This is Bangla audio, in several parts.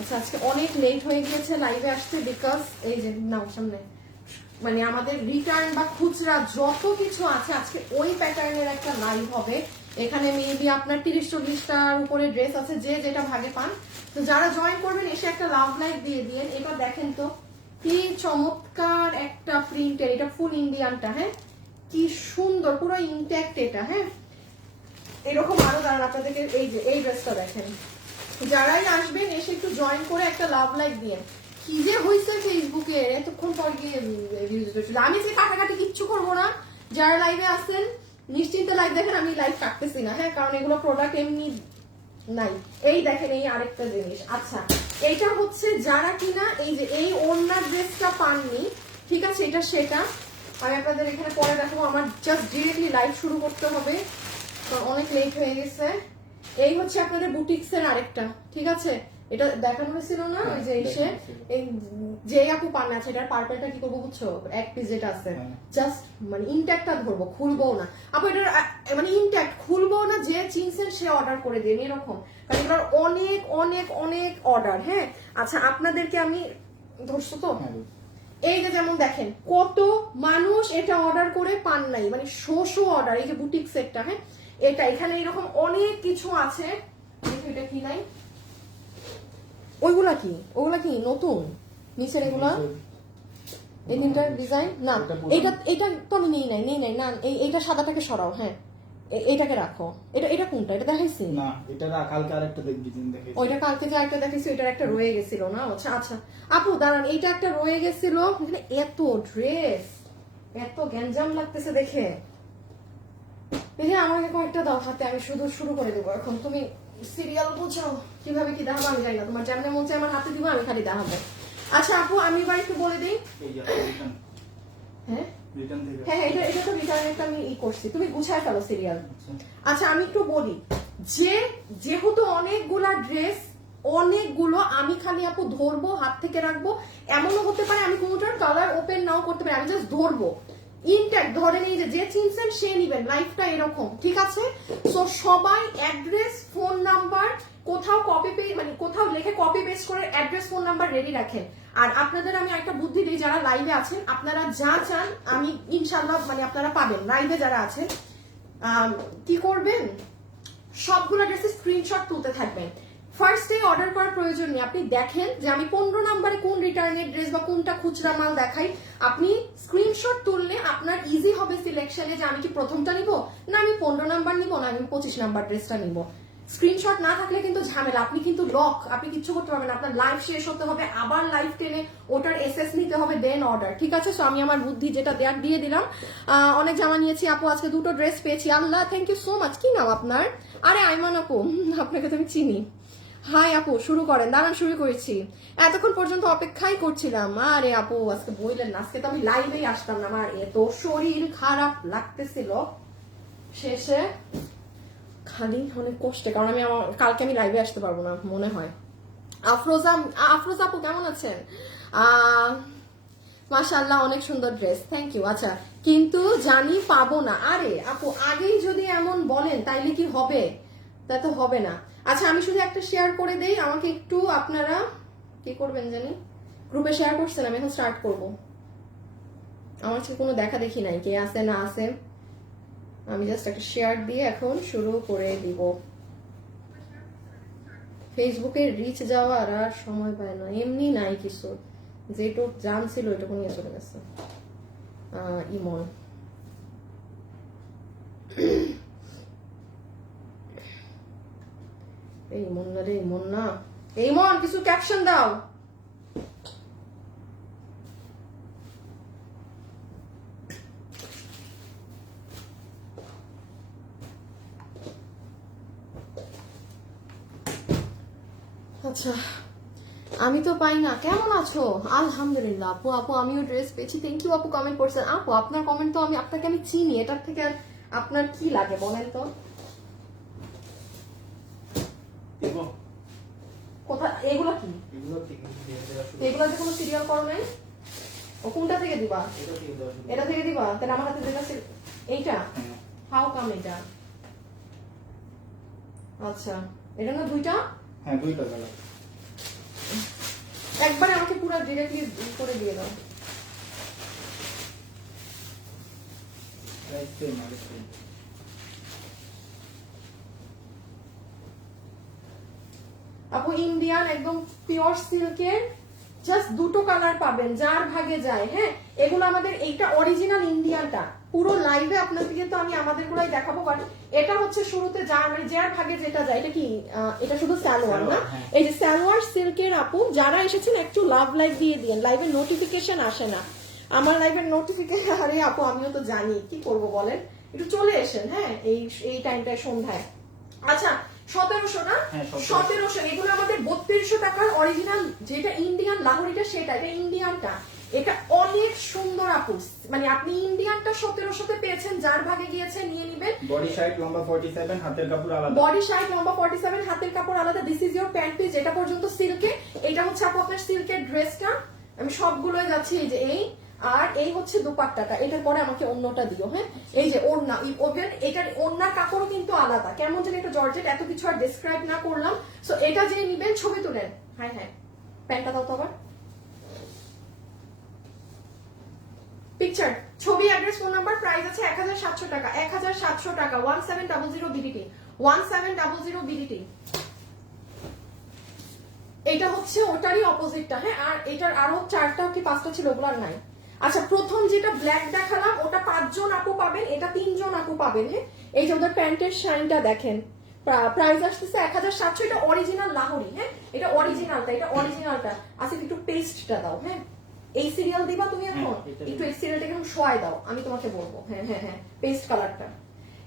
আচ্ছা আজকে অনেক লেট হয়ে গিয়েছে লাইভে আসতে, বিকজ এই যে নাও সামনে মানে আমাদের রিটার্ন বা খুচরা যত কিছু আছে আজকে ওই প্যাটার্নের একটা লাইভ হবে। এখানে মেবি আপনার 30-40টার উপরে ড্রেস আছে, যে যেটা ভাগে পান। তো যারা জয়েন করবেন এসে একটা লাভ লাইক দিয়ে দিয়েন। এটা দেখেন তো কি চমৎকার একটা প্রিন্টের, এটা ফুল ইন্ডিয়ানটা, হ্যাঁ কি সুন্দর পুরো ইনট্যাক্ট এটা। হ্যাঁ এরকম আরো দাঁড়ান আপনাদেরকে এই যে এই ড্রেসটা দেখেন। যারাই আসবেন এসে একটু জয়েন করে একটা লাভ লাইক দিয়ে। কি যে হয়েছে ফেসবুকে এতক্ষণ পর গিয়ে আমি যে কাটাকাটি কিচ্ছু করবো না। যারা লাইভে আসেন নিশ্চিন্তে লাইভ দেখেন, আমি লাইভ কাটতেছি না, হ্যাঁ কারণ এগুলো প্রোডাক্ট এমনি নাই। এই দেখেন এই আরেকটা জিনিস। আচ্ছা এইটা হচ্ছে যারা কিনা এই যে এই ওড়নার ড্রেসটা পাননি, ঠিক আছে এটা সেটা আমি আপনাদের এখানে পরে দেখাবো। আমার জাস্ট ডিরেক্টলি লাইভ শুরু করতে হবে, অনেক লেট হয়ে গেছে। এই হচ্ছে আপনাদের বুটিক্স এর আরেকটা, ঠিক আছে এটা দেখানো হয়েছিল না ওই যে এসে এই যে আপু পান্না আছে, এটার পার্পলটা কি করবো বুঝছো, এক পিস যেটা আছে জাস্ট মানে ইনট্যাক্টটা ধরবো, খুলবো না আপু এটার মানে ইনট্যাক্ট খুলবো না, যে চিনছেন সে অর্ডার করে দিন এরকম, কারণ এগুলোর অনেক অনেক অনেক অর্ডার। হ্যাঁ আচ্ছা আপনাদেরকে আমি ধরছো তো এই যে যেমন দেখেন কত মানুষ এটা অর্ডার করে পান নাই, মানে শো অর্ডার। এই যে বুটিক সেটটা, হ্যাঁ এটা এখানে এরকম অনেক কিছু আছে। এটা কি নাই, ওইগুলা কি নতুন নিচের এগুলা, এই তিনটা ডিজাইন না, এটা তো আমি নেই নাই না, এইটা সাদাটাকে সরাও, হ্যাঁ এটাকে রাখো। এটা কোনটা, এটা দেখাইছি না, এটা কালকে আরেকটা ডিজাইন দেখাইছি, ওইটা কালকে যে একটা দেখাইছি ওইটার একটা রয়ে গেছিল না। আচ্ছা আচ্ছা আপু দাঁড়ান, এইটা একটা রয়ে গেছিল। এখানে এত ড্রেস এত গ্যাঞ্জাম লাগতেছে দেখে, দেখে আমাকে কয়েকটা দাও হাতে, আমি শুরু করে দেবো এখন। তুমি সিরিয়াল বুঝাও কিভাবে কি দেখাবো আমি জানি না, তোমার যেমন মন চাই আমার হাতে দিব, আমি খালি দেখাবো। আচ্ছা আপু আমি এবার একটু বলে দিই। হ্যাঁ হ্যাঁ এটা তো রিটার্নেরটা আমি করছি, তুমি গুছায় ফেলো সিরিয়াল। আচ্ছা আমি একটু বলি যে যেহেতু অনেকগুলা ড্রেস অনেকগুলো, আমি খালি আপু ধরবো হাত থেকে রাখবো, এমনও হতে পারে আমি কোনোটার কালার ওপেন নাও করতে পারি, আমি জাস্ট ধরবো ইনট্যাক্ট ধরে নেই যে চিনছেন সে নিবেন, লাইফটা এরকম, ঠিক আছে। সো সবাই অ্যাড্রেস ফোন নাম্বার কোথাও কপি পেস্ট মানে কোথাও লিখে কপি পেস্ট করে অ্যাড্রেস ফোন নাম্বার রেডি রাখেন। আর আপনাদের আমি একটা বুদ্ধি দিই, যারা লাইভে আছেন আপনারা যা চান আমি ইনশাল্লাহ মানে আপনারা পাবেন। লাইভে যারা আছেন কি করবেন, সবগুলো ড্রেসের স্ক্রিনশট তুলতে থাকবেন। ফার্স্টে অর্ডার করার প্রয়োজন নেই, আপনি দেখেন যে আমি 15 নম্বরে কোন রিটার্নের ড্রেস বা কোনটা খুচরা মাল দেখাই, আপনি স্ক্রিনশট তুললে আপনার ইজি হবে সিলেকশনে যে আমি কি প্রথমটা নিব না আমি 15 নাম্বার নিব না আমি 25 নাম্বার ড্রেসটা নিব। স্ক্রিনশট না থাকলে কিন্তু ঝামেলা, আপনি কিন্তু লক, আপনি কিচ্ছু করতে পারবেন না, আপনার লাইভ শেষ হতে হবে, আবার লাইভ টেনে ওটার এসএস নিতে হবে, দেন অর্ডার, ঠিক আছে। সো আমি আমার বুদ্ধি যেটা দেয়ার দিয়ে দিলাম। অনেক জামা নিয়েছি আপু, আজকে 2টো ড্রেস পেয়েছি, আল্লাহ থ্যাংক ইউ সো মাচ। কি নাম আপনার? আরে আইমান আপু, আপনাকে তো আমি চিনি। হাই আপু শুরু করেন, দাঁড়ান শুরু করেছি, এতক্ষণ পর্যন্ত অপেক্ষাই করছিলাম। আরে আপু আজকে বললেন না, আজকে তো আমি লাইভেই আসতাম না, আমার এত শরীর খারাপ লাগতেছিল শেষে, খালি অনেক কষ্টে, কারণ আমি আমার কালকে আমি লাইভে আসতে পারবো না মনে হয়। আফরোজা আপু কেমন আছেন? মাশাআল্লাহ অনেক সুন্দর ড্রেস, থ্যাংক ইউ। আচ্ছা কিন্তু জানি পাবো না, আরে আপু আগেই যদি এমন বলেন তাইলে কি হবে? তা তো হবে না। আচ্ছা আমি শুধু একটা শেয়ার করে দেই, আমাকে একটু আপনারা কি করবেন জানি, গ্রুপে শেয়ার করছেন, আমি এখন স্টার্ট করব। আমার কাছে কোনো দেখা দেখি নাই কে আছে না আছে, আমি জাস্ট একটা শেয়ার দিয়ে এখন শুরু করে দিব। ফেসবুকে রিচ যাওয়ার আর সময় পায় না, এমনি নাই কিছু, যেটুক জানছিল এটুকু নিয়ে চলে গেছে। ইমন এই মন না রে, মন না, এই মন কিছু ক্যাপশন দাও। আচ্ছা আমি তো পাই না, কেমন আছো? আলহামদুলিল্লাহ আপু, আপু আমিও ড্রেস পেয়েছি, থ্যাংক ইউ আপু কমেন্ট করছেন। আপু আপনার কমেন্ট তো আপনাকে আমি চিনি, এটার থেকে আর আপনার কি লাগে বলেন তো? কোথায় এগুলো কি, এগুলোতে কোনো সিরিয়াল করো নাই? ও কোনটা থেকে দিবা? এটা থেকে দিবা? তাহলে আমার হাতে যেটা এইটা, হাউ কাম এটা? আচ্ছা এটা না দুইটা? হ্যাঁ দুইটা কালার। একবারে আমাকে পুরো ডিরেক্টলি করে দিয়ে দাও। প্রাইস সেম আর সেম। আপু ইন্ডিয়ান একদম পিওর সিল্কের জাস্ট দুটো কালার পাবেন, যার ভাগে যায়। হ্যাঁ, এগুলো আমাদের এইটা অরিজিনাল ইন্ডিয়ানটা। পুরো লাইভে আপনাদেরকে তো আমি আমাদের গুলাই দেখাবো, বাট এটা হচ্ছে শুরুতে যার মানে যার ভাগে যেটা যায়। এটা কি এটা শুধু সালোয়ার না, এই যে সালোয়ার সিল্কের। আপু যারা এসেছেন একটু লাভ লাইভ দিয়ে দিন, লাইভের নোটিফিকেশন আসে না আমার, লাইভের নোটিফিকেশন। আরে আপু আমিও তো জানি, কি করব বলেন, একটু চলে এসেন। হ্যাঁ, এই টাইমটায় সন্ধ্যায়। আচ্ছা 1700 না, 1700 এগুলো আমাদের 3200 টাকার অরিজিনাল যেটা ইন্ডিয়ান লাহোরিটা, সেটা এটা ইন্ডিয়ানটা। এটা অনেক সুন্দর আপু, মানে আপনি ইন্ডিয়ানটা 1700 পেয়েছেন, যার ভাগে গিয়েছে নিয়ে নেবেন। বডি সাইজ লম্বা 47, হাতের কাপড় আলাদা। বডি সাইজ লম্বা 47, হাতের কাপড় আলাদা। This is your pant piece, যেটা পর্যন্ত সিল্কে। এটা হচ্ছে আপু আপনার সিল্কের ড্রেসটা। আমি সবগুলোই যাচ্ছি এই যে এই, আর এই হচ্ছে দুপাট্টাটা। এটার পরে আমাকে অন্যটা দিও। হ্যাঁ, এই যে ওড়না, ওভেন এটার ওড়নার কাপড়ও কিন্তু আলাদা, কেমন যেন একটা জর্জেট। এত কিছু আর ডেসক্রাইব না করলাম। সো এটা যে নিবেন ছবি তুলেন। হ্যাঁ হ্যাঁ, প্যান্টটা দাও তো আবার। পিকচার, ছবি, অ্যাড্রেস, ফোন নাম্বার। প্রাইস আছে 1700 টাকা, 1700 টাকা। 1700 বিডিটি, 1700 বিডিটি। এটা হচ্ছে ওটারই অপোজিটটা। হ্যাঁ, আর এটার আরো 4টা কি 5টা ছিল, ওগুলো আর নাই। আচ্ছা, প্রথম যেটা ব্ল্যাক দেখালাম ওটা 5 জন আপু পাবেন, এটা 3 জন আপু পাবেন। হ্যাঁ, এই যে ওদের প্যান্টের শাইনটা দেখেন। প্রাইস আসতেছে 1700। এটা অরিজিনাল লাহোরি। হ্যাঁ, এটা অরিজিনালটা, এটা অরিজিনালটা। আসিফ একটু পেস্টটা দাও। হ্যাঁ, এই সিরিয়াল দিবা তুমি এখন, একটু এই সিরিয়ালটাকে এখন শোয়াই দাও, আমি তোমাকে বলবো। হ্যাঁ হ্যাঁ হ্যাঁ, পেস্ট কালারটা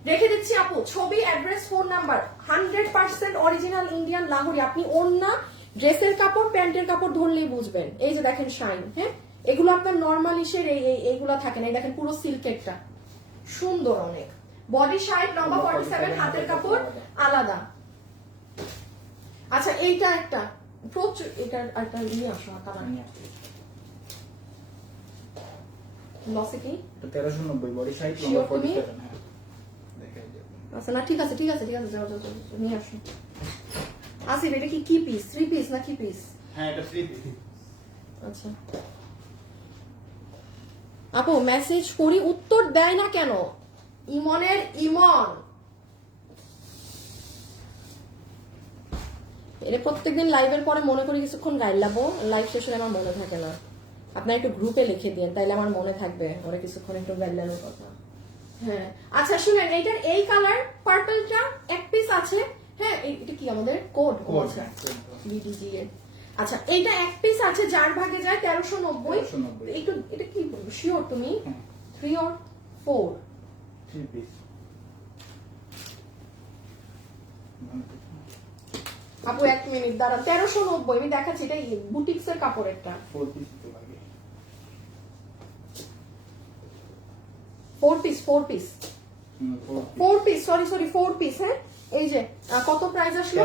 রেখে দিচ্ছি আপু। ছবি, address, phone number. 100% original Indian Lahori. আপনি ওড়না, ড্রেসের কাপড়, প্যান্টের কাপড় ধরলেই বুঝবেন। এই যে দেখেন শাইন। হ্যাঁ, এগুলো আপনার নর্মাল ইসের এইগুলো থাকে না। এই দেখেন পুরো সিল্কেরটা সুন্দর অনেক। বডি সাইজ লম্বা 47, হাতের কাপড় আলাদা। আচ্ছা, এইটা একটা প্রচুর, এটা একটা নিয়ে আসো কালার নিয়ে আসো। লসে কি? 1390, বডি সাইজ লম্বা 47। হ্যাঁ, দেখাই দেব। আচ্ছা না, ঠিক আছে ঠিক আছে ঠিক আছে, যাও যাও যাও, নিয়ে আসো। আসিফ এটা কি পিস? 3 পিস না কি পিস? হ্যাঁ, এটা 3 পিস। আচ্ছা আপু, মেসেজ করি উত্তর দেয় না কেন? ইমনের ইমন এটা প্রত্যেকদিন লাইভের পরে মনে করি কিছুক্ষণ গাইলাবো, লাইভ শেষ হলে আমার মনে থাকে না। আপনার একটু গ্রুপে লিখে দিন, তাইলে আমার মনে থাকবে ওরা কিছুক্ষণ একটু গাইলানোর কথা। হ্যাঁ, আচ্ছা শুনেন, এইটার এই কালার পার্পলটা 1 পিস আছে। হ্যাঁ, এটা কি আমাদের কোড? আচ্ছা বিডিজি এর। আচ্ছা, এইটা 1 পিস আছে, যার ভাগে যায় 1390। একটু এটা কি শিওর তুমি? 3 or 4? 3 পিস। আপু 1 মিনিট দাঁড়ান, 1390 আমি দেখাচ্ছি। এটা বুটিক্স এর কাপড়, একটা 4 পিস তো লাগে। 4 piece 4 piece 4 piece, sorry 4 piece. হ্যাঁ, এই যে কত প্রাইস আসলো?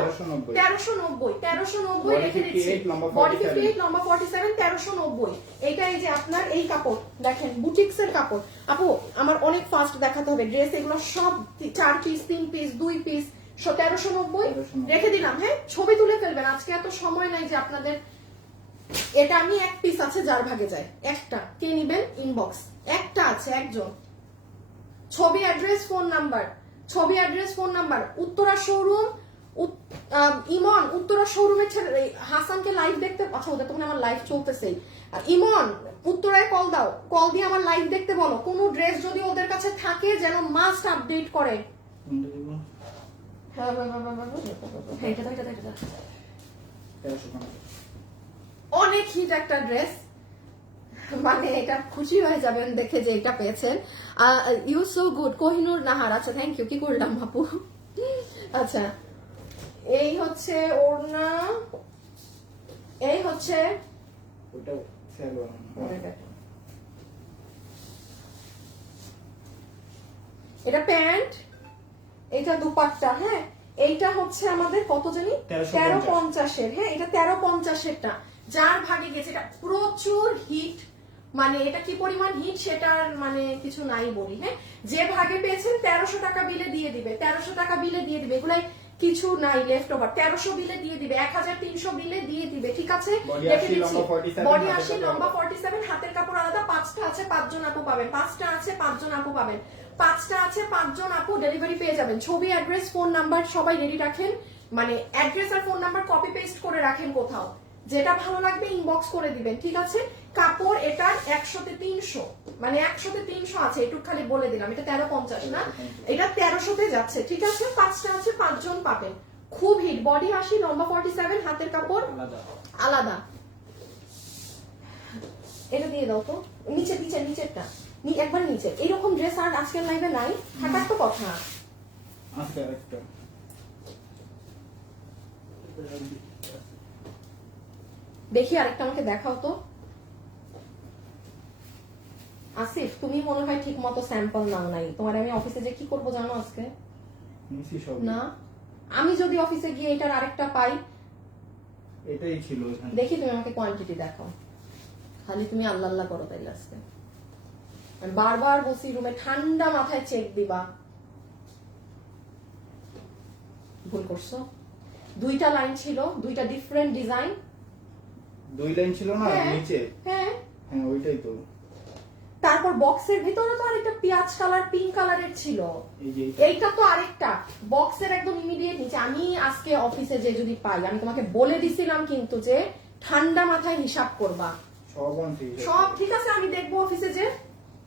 1390 রেখে দিচ্ছি। বডি 58, লম্বা 47, 1390। এটা এই যে আপনার এই কাপড় দেখেন, বুটিক্স এর কাপড়। আপু আমার অনেক ফাস্ট দেখাতে হবে ড্রেস, এগুলো সব 4 পিস, 3 পিস, 2 পিস। 1390 রেখে দিলাম। হ্যাঁ, ছবি তুলে ফেলবেন, আজকে এত সময় নাই যে আপনাদের। এটা আমি 1 পিস আছে, যার ভাগে যায় একটা। কে নিবেন? ইনবক্স, একটা আছে, একজন। ছবি, অ্যাড্রেস, ফোন নাম্বার। ছবি, address, phone number. Uttara showroom, Emon Uttara শোরুমের ছেলে হাসানকে লাইভ দেখতে। আচ্ছা, ওদের তখন আমার লাইভ চলতেছে। ইমন উত্তরায় কল দাও, কল দিয়ে আমার লাইভ দেখতে বলো। কোনো ড্রেস যদি ওদের কাছে থাকে যেন মাস্ট আপডেট করে। অনেক হিট একটা ড্রেস, মানে এটা খুশি হয়ে যাবেন দেখে যে এটা পেয়েছেন। You so good, Kohinoor Nahar. আচ্ছা থ্যাংক ইউ। কি করলাম আপু? আচ্ছা, এই হচ্ছে ওড়না, এই হচ্ছে এটা প্যান্ট, এটা দুপাট্টা। হ্যাঁ, এইটা হচ্ছে আমাদের কত জানি 1350-এর। হ্যাঁ, এটা 1350-এরটা, যার ভাগে গেছে। এটা প্রচুর হিট, মানে এটা কি পরিমাণ হিট সেটার মানে কিছু নাই বলি। হ্যাঁ, যে ভাগে পেয়েছেন 1300 টাকা বিলে দিয়ে দিবে, 1300 টাকা বিলে দিয়ে দিবে। এগুলাই কিছু নাই লেফট ওভার। 1300 বিলে দিয়ে দিবে, 1300 বিলে দিয়ে দিবে, ঠিক আছে? Body রেখে 80, দিচ্ছি। লম্বা 47, বডি হাতের 80, কাপড় লম্বা 47, হাতের কাপড় আলাদা। 5টা আছে 5 জন আপু পাবেন, 5টা আছে 5 জন আপু পাবেন, 5টা আছে 5 জন আপু ডেলিভারি পেয়ে যাবেন। ছবি, অ্যাড্রেস, ফোন নাম্বার সবাই রেডি রাখেন, মানে অ্যাড্রেস আর ফোন নাম্বার কপি পেস্ট করে রাখেন কোথাও, যেটা ভালো লাগবে ইনবক্স করে দিবেন, ঠিক আছে? কাপড় এটার 100 তে 300, মানে 100 তে 300 আছে, একটু খালি বলে দিলাম। এটা 1350 না, এটা 1300 তে যাচ্ছে, ঠিক আছে? 5টা আছে 5 জন পাবেন। খুব হিট। বডি 80, লম্বা 47, হাতের কাপড় আলাদা। আলাদা। এটা দিয়ে দাও তো, নিচে নিচে নিচেরটা, একবার নিচে। এইরকম ড্রেস আর আজকের লাইভে নাই, থাকার তো কথা। আচ্ছা একটা দেখি আরেকটা আমাকে দেখাও তো। আসিফ, তুমি মনে হয় ঠিক মতো স্যাম্পল নাও নাই। তোমার আমি অফিসে যে কি করবো জানো আজকে? নিচি সব না, আমি যদি অফিসে গিয়ে এটার আরেকটা পাই, এটাই ছিল এখানে। দেখি তুমি আমাকে কোয়ান্টিটি দেখাও। খালি তুমি আল্লাহ আল্লাহ করো তাইলে আজকে। আমি বারবার বসি রুমে, ঠান্ডা মাথায় চেক দিবা। ভুল করছো। 2টা লাইন ছিল, 2টা ডিফারেন্ট ডিজাইন। 2 লাইন ছিল না হ্যাঁ। নিচে? হ্যাঁ, হ্যাঁ ওইটাই তো। তারপর বক্সের ভিতরে তো আরেকটা পেঁয়াজ কালার, পিঙ্ক কালারের ছিল। এই যে এইটা তো আরেকটা বক্সের একদম ইমিডিয়েট নিচে। আমি আজকে অফিসে যে যদি পাই, আমি তোমাকে বলে দিছিলাম কিন্তু যে ঠান্ডা মাথায় হিসাব করবা। সব অন ঠিক আছে। সব ঠিক আছে, আমি দেখবো অফিসে যে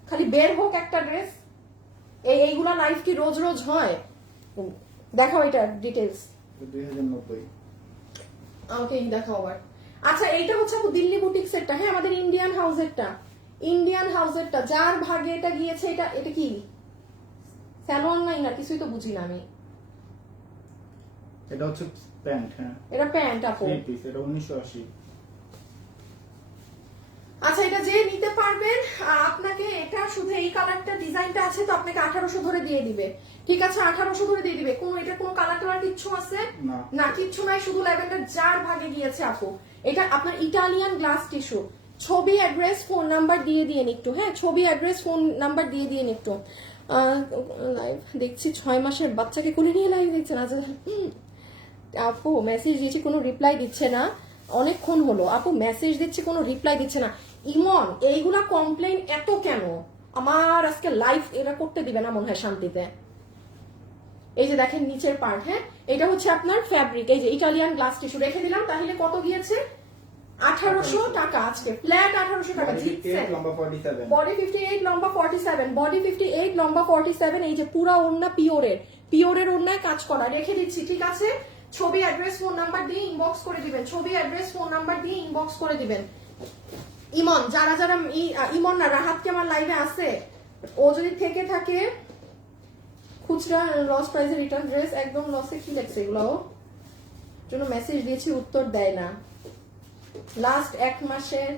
খালি বের হোক একটা ড্রেস। এইগুলা লাইফ কি রোজ রোজ হয়? দেখাও এটা ডিটেলস। 2090 আমাকে এই দেখাও আবার। আচ্ছা, এইটা হচ্ছে আপু দিল্লি বুটিক্স এরটা। হ্যাঁ, আমাদের ইন্ডিয়ান হাউসেরটা, ইন্ডিয়ান হাউসেরটা যার ভাগে এটা গিয়েছে। এটা এটা কি স্যালোন নাই না কিছুই তো বুঝি না আমি। এটা হচ্ছে প্যান্ট। হ্যাঁ এটা প্যান্ট আপু। 3 পিস, এটা 1980। আচ্ছা, এটা যে নিতে পারবেন আপনাকে এটা শুধু এই কালারটা ডিজাইনটা আছে তো আপনাকে 1800 ধরে দিয়ে দিবে, ঠিক আছে? 1800 ধরে দিয়ে দিবে। কোনো এটা কোনো কালার কালার কিচ্ছু আছে না না, কিচ্ছু নাই, শুধু ল্যাভেন্ডার যার ভাগে গিয়েছে আপু। এটা আপনার ইটালিয়ান গ্লাস টিস্যু। ছবি, অ্যাড্রেস, ফোন নাম্বার দিয়ে দিন একটু। হ্যাঁ, ছবি, অ্যাড্রেস, ফোন নাম্বার দিয়ে দিন একটু। লাইভ দেখছি 6 মাসের বাচ্চাকে কোলে নিয়ে লাইভ দেখছেন। আচ্ছা আপু, মেসেজ দিয়েছি কোনো রিপ্লাই দিচ্ছে না, অনেকক্ষণ হলো। আপু মেসেজ দিচ্ছে কোনো রিপ্লাই দিচ্ছে না। ইমন, এইগুলা কমপ্লেইন এত কেন? আমার আজকে লাইভ এরা করতে দিবে না মনে হয় শান্তিতে। এই যে দেখেন নিচের পার্ট। হ্যাঁ, এটা হচ্ছে আপনার ফ্যাব্রিক। এই যে ইটালিয়ান গ্লাস টিস্যু রেখে দিলাম। তাহলে কত গিয়েছে? 1800 টাকা আজকে ফ্ল্যাট 1800 টাকা জিতছেন। লম্বা 47, বডি 58, লম্বা 47, বডি 58, লম্বা 47। এই যে পুরা ওড়না পিওরের ওড়নায় কাজ করা। রেখে দিচ্ছি, ঠিক আছে? ছবি, অ্যাড্রেস, ফোন নাম্বার দিয়ে ইনবক্স করে দিবেন। ছবি, অ্যাড্রেস, ফোন নাম্বার দিয়ে ইনবক্স করে দিবেন। ইমন, যারা যারা ইমন না, রাহাত কি আমার লাইভে আছে? ও যদি থেকে থাকে, খুচরা লস প্রাইসে রিটার্ন ড্রেস একদম লসে। কি লেখছে এগুলো? জন্য মেসেজ দিয়েছি, উত্তর দেয় না। লাস্ট 1 মাসের।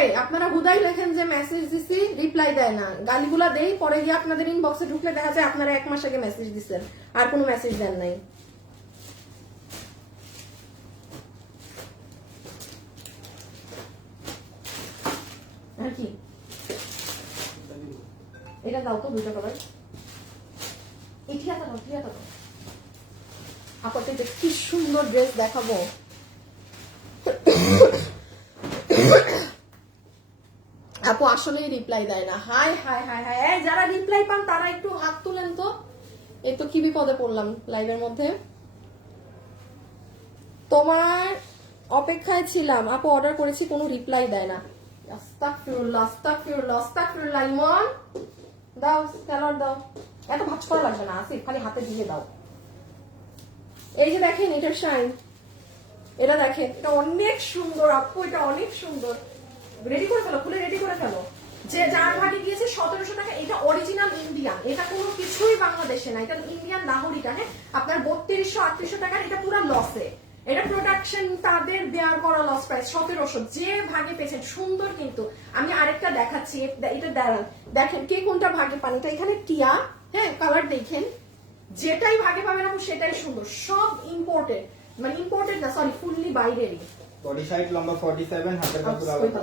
এই আপনারা হুদাই লেখেন যে মেসেজ দিছি, রিপ্লাই দেয় না। গালিগুলা দেই, পরে গিয়ে আপনাদের ইনবক্সে ঢুকলে দেখা যায় আপনারা 1 মাস আগে মেসেজ দিচ্ছেন, আর কোনো মেসেজ দেন নাই। আর কি এটা দাও তো, 2টা কালার। ঠিয়াটা দাও। আপনাদের কি সুন্দর ড্রেস দেখাবো। আপু আসলেই রিপ্লাই দেয় না। High high high high. যারা রিপ্লাই পান তারা একটু হাত তুলেন তো। এই তো কি বিপদে পড়লাম লাইভের মধ্যে। তোমার অপেক্ষায় ছিলাম আপু, অর্ডার করেছি, কোনো রিপ্লাই দেয় না। আস্তাগফিরুল্লাহ, আস্তাগফিরুল্লাহ, আস্তাগফিরুল্লাহ। ইমন দাও, স্ক্যানার দাও। এত ভাঁজ করা লাগবে না আসিফ, খালি হাতে দিয়ে দাও। এই যে দেখেন এটার শাইন, এটা দেখেন, এটা অনেক সুন্দর আপু, এটা অনেক সুন্দর। রেডি করে ফেলো, খুলে রেডি করে ফেলো। যে যার ভাগে গিয়েছে 1700 টাকা। এটা অরিজিনাল ইন্ডিয়ান, এটা কোনো কিছুই বাংলাদেশে না, এটা ইন্ডিয়ান লাহোরিটা। হ্যাঁ, আপনার 3200-3800 টাকার। এটা পুরো লসে, এটা প্রোডাকশন তাদের বেয়ার করা লস প্রাইস 1700। যে ভাগে পেয়েছেন সুন্দর। কিন্তু আমি আরেকটা দেখাচ্ছি, এটা দাঁড়ান, দেখেন কে কোনটা ভাগে পান। এটা এখানে টিয়া। হ্যাঁ, কালার দেখেন, যেটাই ভাগে পাবেন আপু সেটাই সুন্দর। সব ইম্পোর্টেড, মানে ইম্পোর্টেড না, সরি, ফুললি বাইরেরই। বডি 60, লম্বা 47, হাতের কাপড় আলাদা।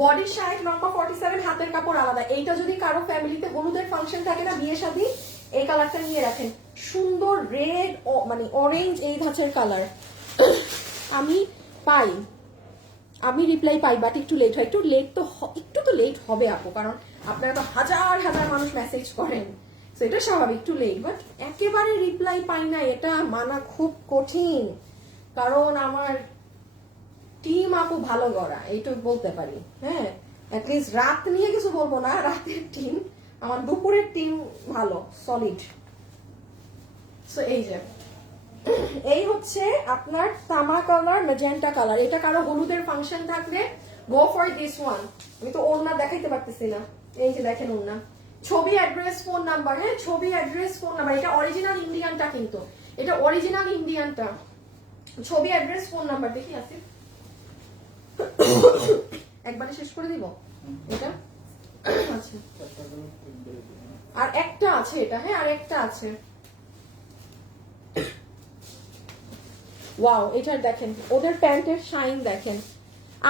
বডি 60, লম্বা 47, হাতের কাপড় আলাদা। এইটা যদি কারো ফ্যামিলিতে হলুদের ফাংশন থাকে না, বিয়ে শাদী, এই কালারটা নিয়ে রাখেন, সুন্দর রেড মানে অরেঞ্জ এই ধাঁচের কালার। আমি রিপ্লাই পাই, বাট একটু লেট হয়, একটু তো লেট হবে আপু, কারণ আপনারা তো হাজার হাজার মানুষ মেসেজ করেন, তো এটা স্বাভাবিক, একটু লেট, বাট একেবারে রিপ্লাই পাই না এটা মানা খুব কঠিন, কারণ আমার টিম আপু ভালো গড়া, এইটুকু বলতে পারি। হ্যাঁ, অ্যাটলিস্ট রাত নিয়ে কিছু বলবো না, রাতের টিম, আমার দুপুরের টিম ভালো, সলিড। সো এই হচ্ছে আপনার তামা কালার, ম্যাজেন্টা কালার। এটা কারো হলুদের ফাংশন থাকলে গো ফর দিস ওয়ান। আমি তো ওড়না দেখাইতে পারতেছি না, এই যে দেখেন ওড়না, ছবি, অ্যাড্রেস, ফোন নাম্বার। হ্যাঁ, ছবি, অ্যাড্রেস, ফোন নাম্বার। এটা অরিজিনাল ইন্ডিয়ানটা, কিন্তু এটা অরিজিনাল ইন্ডিয়ানটা, ছবি, অ্যাড্রেস, ফোন নাম্বার। দেখি আসিফ, একবারে শেষ করে দিব এটা। আচ্ছা, আর একটা আছে এটা। হ্যাঁ, আর একটা আছে। ওয়াও, এটা দেখেন, ওদের প্যান্টের শাইন দেখেন।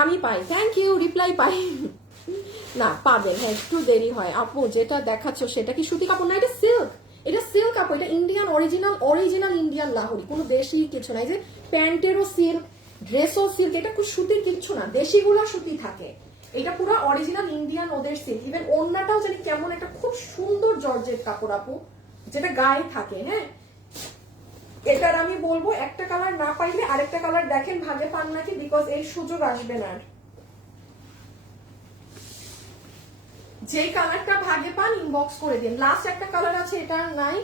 আমি পাই, থ্যাংক ইউ, রিপ্লাই পাই না, পাবেন। হ্যাঁ, একটু দেরি হয় আপু, যেটা দেখাচ্ছ সেটা কি সুতি কাপড় না, এটা সিল্ক, এটা সিল্ক কাপড়, এটা ইন্ডিয়ান অরিজিনাল ইন্ডিয়ান লাহোরি, কোনো দেশি কিছু নাই। যে প্যান্টেরও সিল্ক, ড্রেসও সিল্ক, এটা খুব সুতির কিচ্ছু না, দেশিগুলো সুতি থাকে, এটা পুরো অরিজিনাল ইন্ডিয়ান ওদের সিল্ক। ইভেন ওড়নাটাও জানি কেমন একটা খুব সুন্দর জর্জেট কাপড় আপু, যেটা গায়ে থাকে। হ্যাঁ, এটার আমি বলবো একটা কালার না পাইলে আরেকটা কালার দেখেন ভাগে পান নাকি, বিকজ এই সুযোগ আসবে না। যে কালারটা ভাগে পান ইনবক্স করে দিন। লাস্ট একটা কালার আছে, এটা নাই।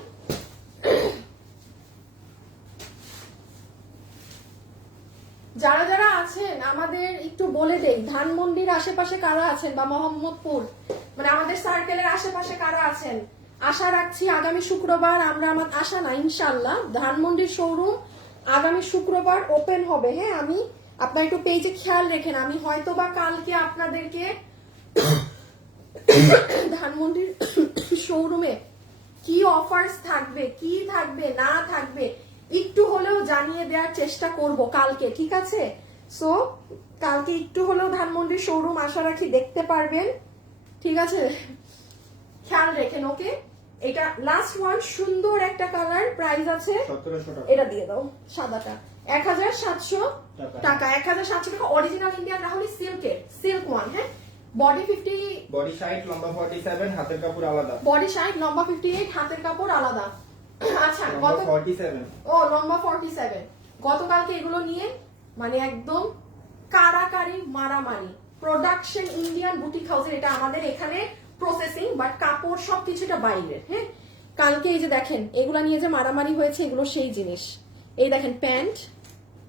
যারা যারা আছেন আমাদের একটু বলে দেই, ধানমন্ডির আশেপাশে কারা আছেন, বা মোহাম্মদপুর, মানে আমাদের সার্কেলের আশেপাশে কারা আছেন, আশা রাখছি আগামী শুক্রবার আমরা আশা না, ইনশাল্লাহ ধানমন্ডির শোরুম আগামী শুক্রবার ওপেন হবে। হ্যাঁ, আমি আপনার একটু পেজে খেয়াল রেখেন, আমি হয়তো বা কালকে আপনাদেরকে ধানমন্ডির শোরুমে কি অফার্স থাকবে, কি থাকবে না থাকবে, একটু হলেও জানিয়ে দেওয়ার চেষ্টা করব কালকে, ঠিক আছে? সো কালকে একটু হলেও ধানমন্ডির শোরুম আশা রাখি দেখতে পারবেন, ঠিক আছে? খেয়াল রেখেন। ওকে, এটা লাস্ট ওয়ান, সুন্দর একটা কালার, প্রাইস আছে 1700 টাকা। এটা দিয়ে দাও, সাদাটা 1700 টাকা। 1700 টাকা, অরিজিনাল ইন্ডিয়ান রাহুলি সিল্কের, সিল্ক ওয়ান। হ্যাঁ, বডি 50, বডি 60, লম্বা 47, হাতের কাপড় আলাদা। বডি 60, লম্বা 58, হাতের কাপড় আলাদা। আচ্ছা, লম্বা 47, ও লম্বা 47। গতকালকে এগুলো নিয়ে মানে একদম কারাকারি মারামারি, প্রোডাকশন ইন্ডিয়ান বুটিক হাউসের, এটা আমাদের এখানে প্রসেসিং, বাট কাপড় সবকিছুটা বাইরের। হ্যাঁ, কালকে এই যে দেখেন এগুলা নিয়ে যে মারামারি হয়েছে, এগুলো সেই জিনিস। এই দেখেন প্যান্ট,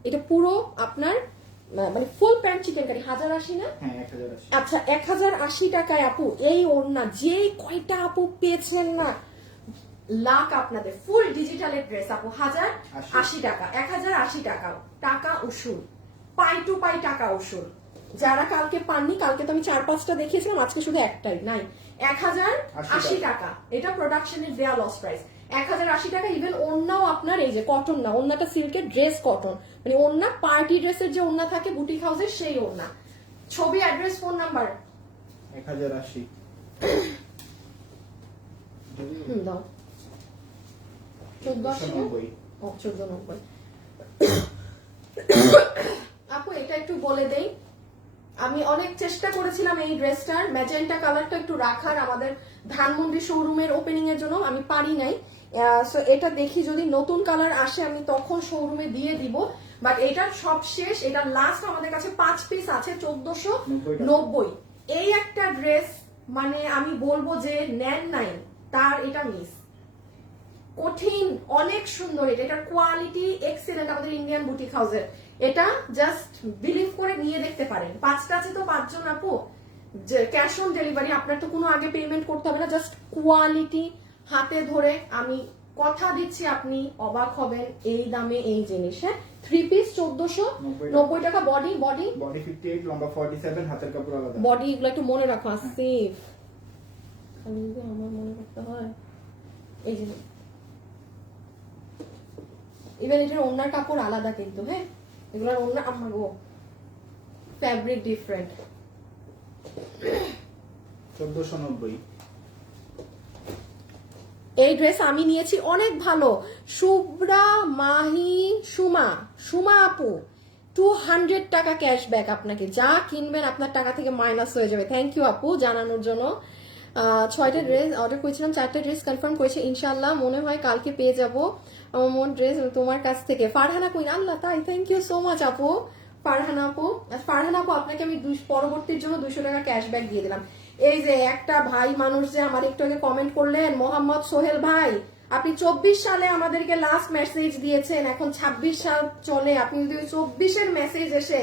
এটা পুরো আপনার মানে ফুল প্যান্ট চিকেন কারি, 1080 না? হ্যাঁ 1080। আচ্ছা, 1080 টাকায় আপু এই ওড়না, যে কয়টা আপু পেয়েছেন না, লাখ আপনাদের। ফুল ডিজিটালের ড্রেস আপু 1080 টাকা, 1080 টাকা, টাকা উসুল, পাই টু পাই টাকা উসুল। যারা কালকে পাননি, কালকে তো আমি 4-5টা দেখিয়েছিলাম, আজকে শুধু একটাই নাই। 1080 টাকা, এটা প্রোডাকশনের দেয়া লস প্রাইস। 1080 টাকা। ইভেন ওড়নাও আপনার এই যে কটন না, ওড়নাটা সিল্কের, ড্রেস কটন, মানে ওড়না পার্টি ড্রেসের যে ওড়না থাকে বুটিক হাউসের, সেই ওড়না। ছবি, অ্যাড্রেস, ফোন নাম্বার 1080। দাও 1490। ও 1490 আপু, এটা একটু বলে দেই, আমি অনেক চেষ্টা করেছিলাম এই ড্রেসটার ম্যাজেন্টা কালারটা একটু রাখার আমাদের ধানমন্ডি শোরুমের ওপেনিং এর জন্য, আমি পারি নাই। সো এটা দেখি যদি নতুন কালার আসে আমি তখন শোরুমে দিয়ে দিব, বাট এটা সব শেষ। এটা লাস্ট আমাদের কাছে 5 পিস আছে, 1490। এই একটা ড্রেস মানে আমি বলবো যে নেন নাই তার, এটা মিস, কঠিন, অনেক সুন্দর। এটার কোয়ালিটি এক্সিলেন্ট আমাদের ইন্ডিয়ান বুটিক হাউসের। এটা জাস্ট বিলিভ করে নিয়ে দেখতে পারেন। 5টা আছে তো 5 জন আপু, ক্যাশ অন ডেলিভারি, আপনার তো কোনো আগে পেমেন্ট করতে হবে না, জাস্ট কোয়ালিটি হাতে ধরে আমি কথা দিচ্ছি আপনি অবাক হবেন এই দামে এই জিনিস। হ্যাঁ, 3 পিস 1490 টাকা। বডি 58, লম্বা 47, হাতের কাপড় আলাদা। বডি এগুলো একটু মনে রাখো, আসিফ, খালি আমার মনে রাখতে হয়। এই যে ইভেন এটার ওড়নার কাপড় আলাদা কিন্তু। হ্যাঁ, এগুলোর ওড়না আমার ফ্যাব্রিক ডিফারেন্ট। 1490। এই ড্রেস আমি নিয়েছি, অনেক ভালো। শুভ্রা মাহি সুমা আপু 200 টাকা ক্যাশব্যাক আপনাকে, যা কিনবেন আপনার টাকা থেকে মাইনাস হয়ে যাবে। থ্যাংক ইউ আপু জানানোর জন্য। 6টা ড্রেস অর্ডার করেছিলাম, 4টা ড্রেস কনফার্ম করেছে, ইনশাল্লাহ মনে হয় কালকে পেয়ে যাবো আমার মোট ড্রেস তোমার কাছ থেকে। ফারহানা কুইন, আল্লাহ তাই, থ্যাংক ইউ সো মাচ আপু। ফারহানা আপু আপনাকে আমি পরবর্তীর জন্য 200 টাকা ক্যাশব্যাক দিয়ে দিলাম। এই যে একটা ভাই মানুষ যে আমার একটু আগে কমেন্ট করলেন, মোহাম্মদ সোহেল ভাই, আপনি 24 সালে আমাদেরকে লাস্ট মেসেজ দিয়েছেন, এখন 26 সাল চলে, আপনি যদি 24-এর মেসেজ এসে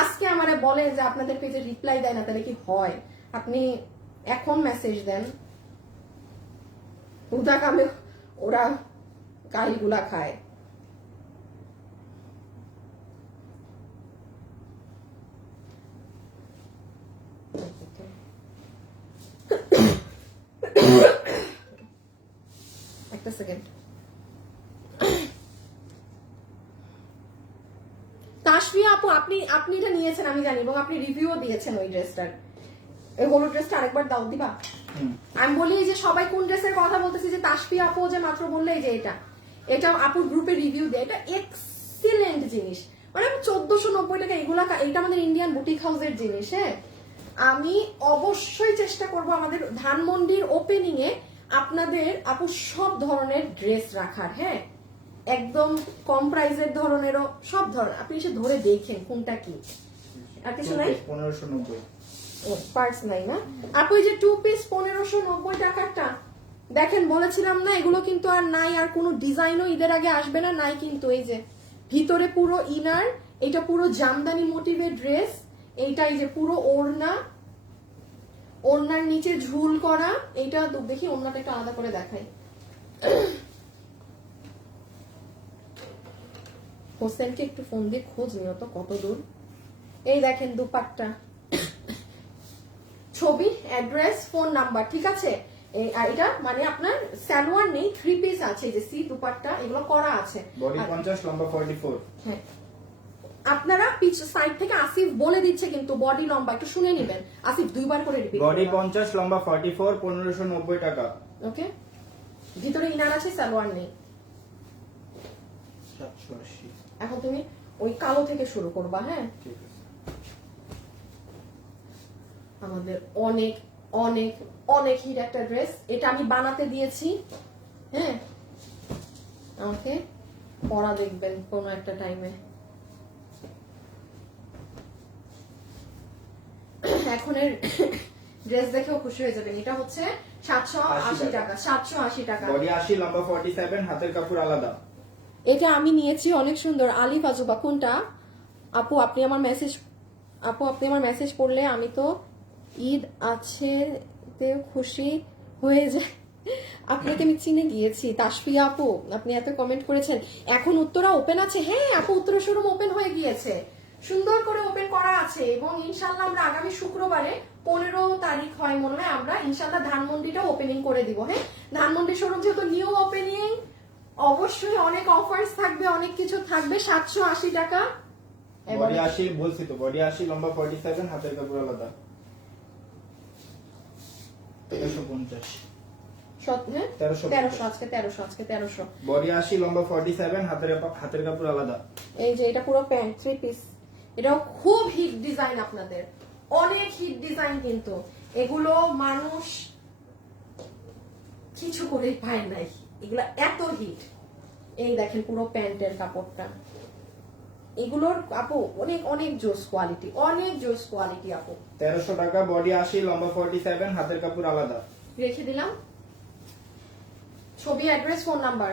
আজকে আমারে বলেন যে আপনাদের পেজে রিপ্লাই দেয় না, তাহলে কি হয়? আপনি এখন মেসেজ দেন, উদা কামে ওরা গালিগুলা খায়। একটা সেকেন্ড। তাসফিয়া আপু আপনি এটা নিয়েছেন আমি জানি, এবং আপনি রিভিউও দিয়েছেন ওই ড্রেসটার। এই হলুদ ড্রেসটা আরেকবার দাও দিবা। আমি বলি যে সবাই কোন ড্রেসের কথা বলতেছি, যে তাসফিয়া আপু যে মাত্র বললে যে এটা আপুর গ্রুপে রিভিউ দেয়, এটা এক্সিলেন্ট জিনিস, মানে 1490 টাকা এগুলা, এটা আমাদের ইন্ডিয়ান বুটিক হাউসের জিনিস। হ্যাঁ, আমি অবশ্যই চেষ্টা করব আমাদের ধানমন্ডির ওপেনিং এ আপনাদের আপু সব ধরনের ড্রেস রাখার। হ্যাঁ, একদম কম প্রাইসের ধরনেরও সব ধরনের, আপনি এসে ধরে দেখেন কোনটা কি। আর কিছু নাই, 1590 পার্স নাই না আপু? এই যে 2 পিস 1590 টাকাটা দেখেন, বলেছিলাম না এগুলো কিন্তু আর নাই, আর কোনো ডিজাইনও ঈদের আগে আসবে না, নাই কিন্তু। এই যে ভিতরে পুরো ইনার, এটা পুরো জামদানি মোটিভের ড্রেস, এইটা এই যে পুরো ওড়না, ওড়নার নিচে ঝুল করা। এইটা দেখি ওড়নাটা একটু আলাদা করে দেখাই। হোসেনকে একটু ফোন দিয়ে খোঁজ নিও তো কত দূর। এই দেখেন দুপাট্টা, ছবি, অ্যাড্রেস, ফোন নাম্বার, ঠিক আছে? আর এটা মানে আপনার সালোয়ার নেই, 3 পিস আছে, যে সি দুপাট্টা এগুলো করা আছে। বডি 50, লম্বা 44। হ্যাঁ, আপনারা পিছ সাইড থেকে আসিফ বলে দিচ্ছে কিন্তু বডি লম্বা একটু শুনে নেবেন, আসিফ দুইবার করে রিপিট। বডি 50, লম্বা 44, 1590 টাকা। ওকে, ভিতরে ইনার আছে, সালোয়ার নেই। 780। এখন তুমি ওই কালো থেকে শুরু করবা। হ্যাঁ, ঠিক আছে। আমাদের অনেক অনেক অনেক হিট একটা ড্রেস, এটা আমি বানাতে দিয়েছি। হ্যাঁ, আমাকে পরা দেখবেন কোনো একটা টাইমে। এখনের ড্রেস দেখেও খুশি হয়ে যাবেন। এটা হচ্ছে 780 টাকা, 780 টাকা। বডি 80, লম্বা 47, হাতের কাপড় আলাদা। এটা আমি নিয়েছি, অনেক সুন্দর। আলিফ আজুবা কোনটা? আপু আপনি আমার মেসেজ পড়লে আমি তো ঈদ আছে তে খুশি হয়ে যায়। আপনাকে আমি চিনে গিয়েছি তাসফিয়া আপু, আপনি এত কমেন্ট করেছেন। এখন উত্তরা ওপেন আছে? হ্যাঁ আপু, উত্তরা শোরুম ওপেন হয়ে গিয়েছে, সুন্দর করে ওপেন করা আছে, এবং ইনশাল্লাহ আমরা আগামী শুক্রবারে 15 তারিখ হয় মনে হয়, আমরা ইনশাল্লাহ ধানমন্ডিটা ওপেনিং করে দিব। হ্যাঁ, ধানমন্ডি শোরুম যেহেতু নিউ ওপেনিং, অবশ্যই অনেক অফার্স থাকবে, অনেক কিছু থাকবে। 780 টাকা। বডি 80 বলছি তো, বডি 80, লম্বা 47, হাতের কাপড় আলাদা। 1350। 1300 আজকে 1300। বডি 80, লম্বা 47, হাতের কাপড় আলাদা। এই যে এটা পুরো প্যান্ট 3 পিস, এটাও খুব হিট ডিজাইন, আপনাদের অনেক হিট ডিজাইন, কিন্তু এগুলো মানুষ কিছু করে পায় নাই, এগুলো এত হিট। এই দেখেন পুরো প্যান্টের কাপড়টা, এগুলোর আপু অনেক অনেক জোস কোয়ালিটি, অনেক জোস কোয়ালিটি আপু। 1300 টাকা। বডি 80, লম্বা 47, হাতের কাপড় আলাদা। রেখে দিলাম ছবি, অ্যাড্রেস, ফোন নাম্বার।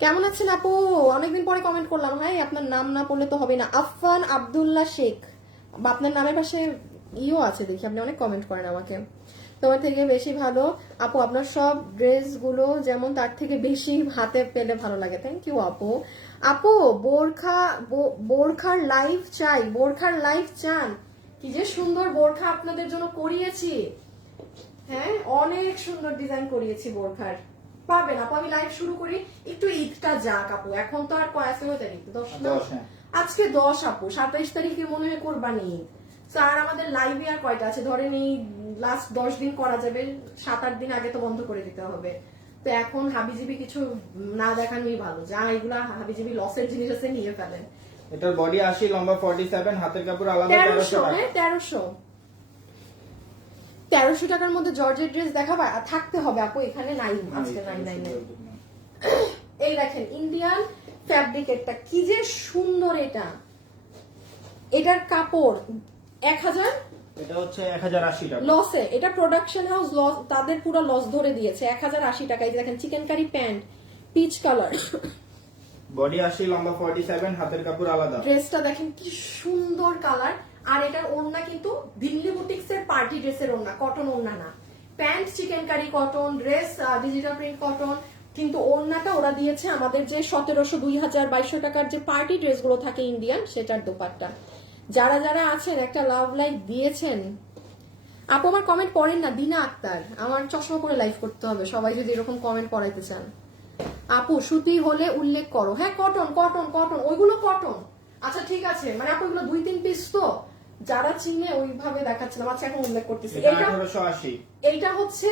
কেমন আছেন আপু? অনেকদিন পরে কমেন্ট করলাম। ভাই আপনার নাম না পড়লে তো হবে না। আফফান আব্দুল্লাহ শেখ, বা আপনার নামের পাশে ইও আছে দেখি, আপনি অনেক কমেন্ট করেন আমাকে। তোমার থেকে বেশি ভালো আপু, আপনার সব ড্রেসগুলো যেমন তার থেকে বেশি হাতে পেলে ভালো লাগে। থ্যাংক ইউ আপু। আপু বোরখার লাইভ চাই, বোরখার লাইভ চান? কি যে সুন্দর বোরখা আপনাদের জন্য করিয়েছি। হ্যাঁ, অনেক সুন্দর ডিজাইন করিয়েছি বোরখার, পাবেন আপু। আমি লাইভ শুরু করি, একটু ঈদটা যাক আপু, এখন তো আর কয়েছে হয়ে যায় 10 না, আজকে 10 আপু, 27 তারিখে মনে হয় কোরবানি। স্যার আমাদের লাইভে আর কয়টা আছে ধরেন, এই লাস্ট 10 দিন করা যাবে, 7-8 দিন আগে তো বন্ধ করে দিতে হবে। তো এখন হাবিজিবি কিছু না দেখানোই ভালো, যা এগুলা হাবিজিবি লসের জিনিস আছে নিয়ে ফেলেন। এটার বডি 80, লম্বা 47, হাতের কাপড় আলাদা 1300, 1300 টাকা। হ্যাঁ 1300 টাকার মধ্যে জর্জের ড্রেস দেখাবা, আর থাকতে হবে আপু, এখানে নাই আজকে, নাই নাই নাই। এই দেখেন ইন্ডিয়ান ফ্যাব্রিকেরটা কি যে সুন্দর, এটার কাপড় 1000 এটা হচ্ছে 1080 টাকা। লসে, এটা প্রোডাকশন হাউস লস, তাদের পুরো লস ধরে দিয়েছে। 1080 টাকা। এই যে দেখেন chicken curry pant, peach colour, body 80, লম্বা 47, হাতের কাপড় আলাদা। ড্রেসটা দেখেন কি সুন্দর কালার। আর এটার ওড়না কিন্তু দিল্লি বুটিক্স এর পার্টি ড্রেসের ওড়না, কটন ওড়না না। Pant chicken curry cotton, dress digital print cotton, কিন্তু ওড়নাটা ওরা দিয়েছে আমাদের যে 1700, 2000, 2200 টাকার যে পার্টি ড্রেসগুলো থাকে ইন্ডিয়ান, সেটার দোপাট্টা। যারা যারা আছেন একটা লাভ লাইক দিয়েছেন। আপু আমার কমেন্ট পড়েন না, দিনা আক্তার, আমার চশমা পরে লাইভ করতে হবে সবাই যদি এরকম কমেন্ট পড়াইতে চান। আপু সুতি হলে উল্লেখ করো। হ্যাঁ কটন কটন কটন, ওইগুলো কটন। আচ্ছা ঠিক আছে, মানে আপু এগুলো 2-3 পিস তো, যারা চিনে ওইভাবে দেখাচ্ছিলাম। আচ্ছা এখন উল্লেখ করতেছি। এটা 1880, এইটা হচ্ছে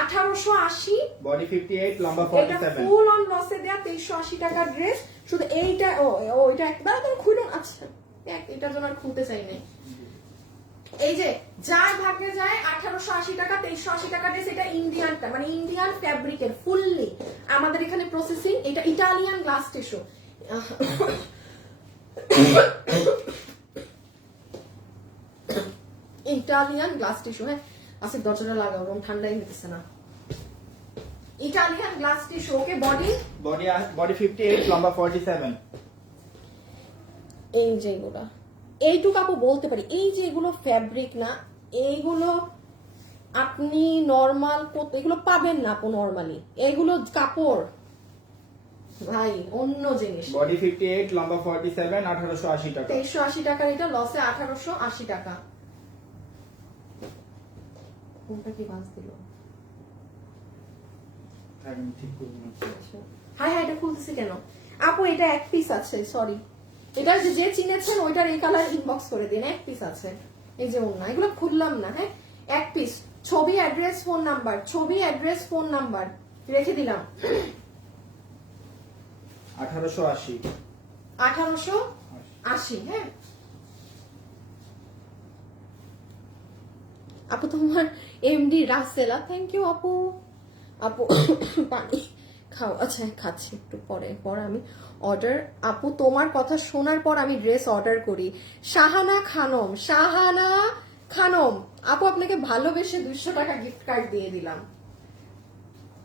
1880, বডি 58, লম্বা এটা 47। ফুল অন লসে দেয়া 2380 টাকার ড্রেস। শুধু এইটা ওইটা একবার তুমি খুলুন। আচ্ছা এটার জন্য আর খুলতে চাই নাই। এই যে যার ভাগ্যে যায় 1880 টাকা, 2380 টাকা ড্রেস। এটা ইন্ডিয়ানটা, মানে ইন্ডিয়ান ফ্যাব্রিকের ফুললি আমাদের এখানে প্রসেসিং। এটা Italian glass tissue, Italian glass tissue. হ্যাঁ আজকে দরজাটা লাগাও, রুম ঠান্ডাই হইতেছে না। Italian glass tissue. ওকে বডি 58, লম্বা 47। এই যে এগুলা, এইটুকু আপু বলতে পারি, এই যে এগুলো ফ্যাব্রিক না, এইগুলো আপনি নরমাল এগুলো পাবেন না আপু নরমালি। এগুলো কাপড় ভাই অন্য জিনিস। বডি 58, লম্বা 47, 1880 টাকা। 2380 টাকার এটা লসে 1880 টাকা। কোনটা কি বাস দিল? আমি ঠিক করব না। হ্যাঁ হ্যাঁ এটা খুলতেছি কেন আপু? এটা এক পিস আছে, সরি। এটা যে চিনেছেন ওইটার এই কালার ইনবক্স করে দিন, এক পিস আছে। এই যে ওনা, এগুলো খুললাম না। হ্যাঁ এক পিস, ছবি অ্যাড্রেস ফোন নাম্বার, ছবি অ্যাড্রেস ফোন নাম্বার রেখে দিলাম। 1880, 1880। হ্যাঁ আপু তোমার এমডি রাসেলা, থ্যাংক ইউ আপু। আপু পানি খাও। আচ্ছা খাচ্ছি একটু পরে আমি অর্ডার। আপু তোমার কথা শোনার পর আমি ড্রেস অর্ডার করি। শাহানা খানম আপু আপনাকে ভালোবেসে 200 টাকা গিফট কার্ড দিয়ে দিলাম।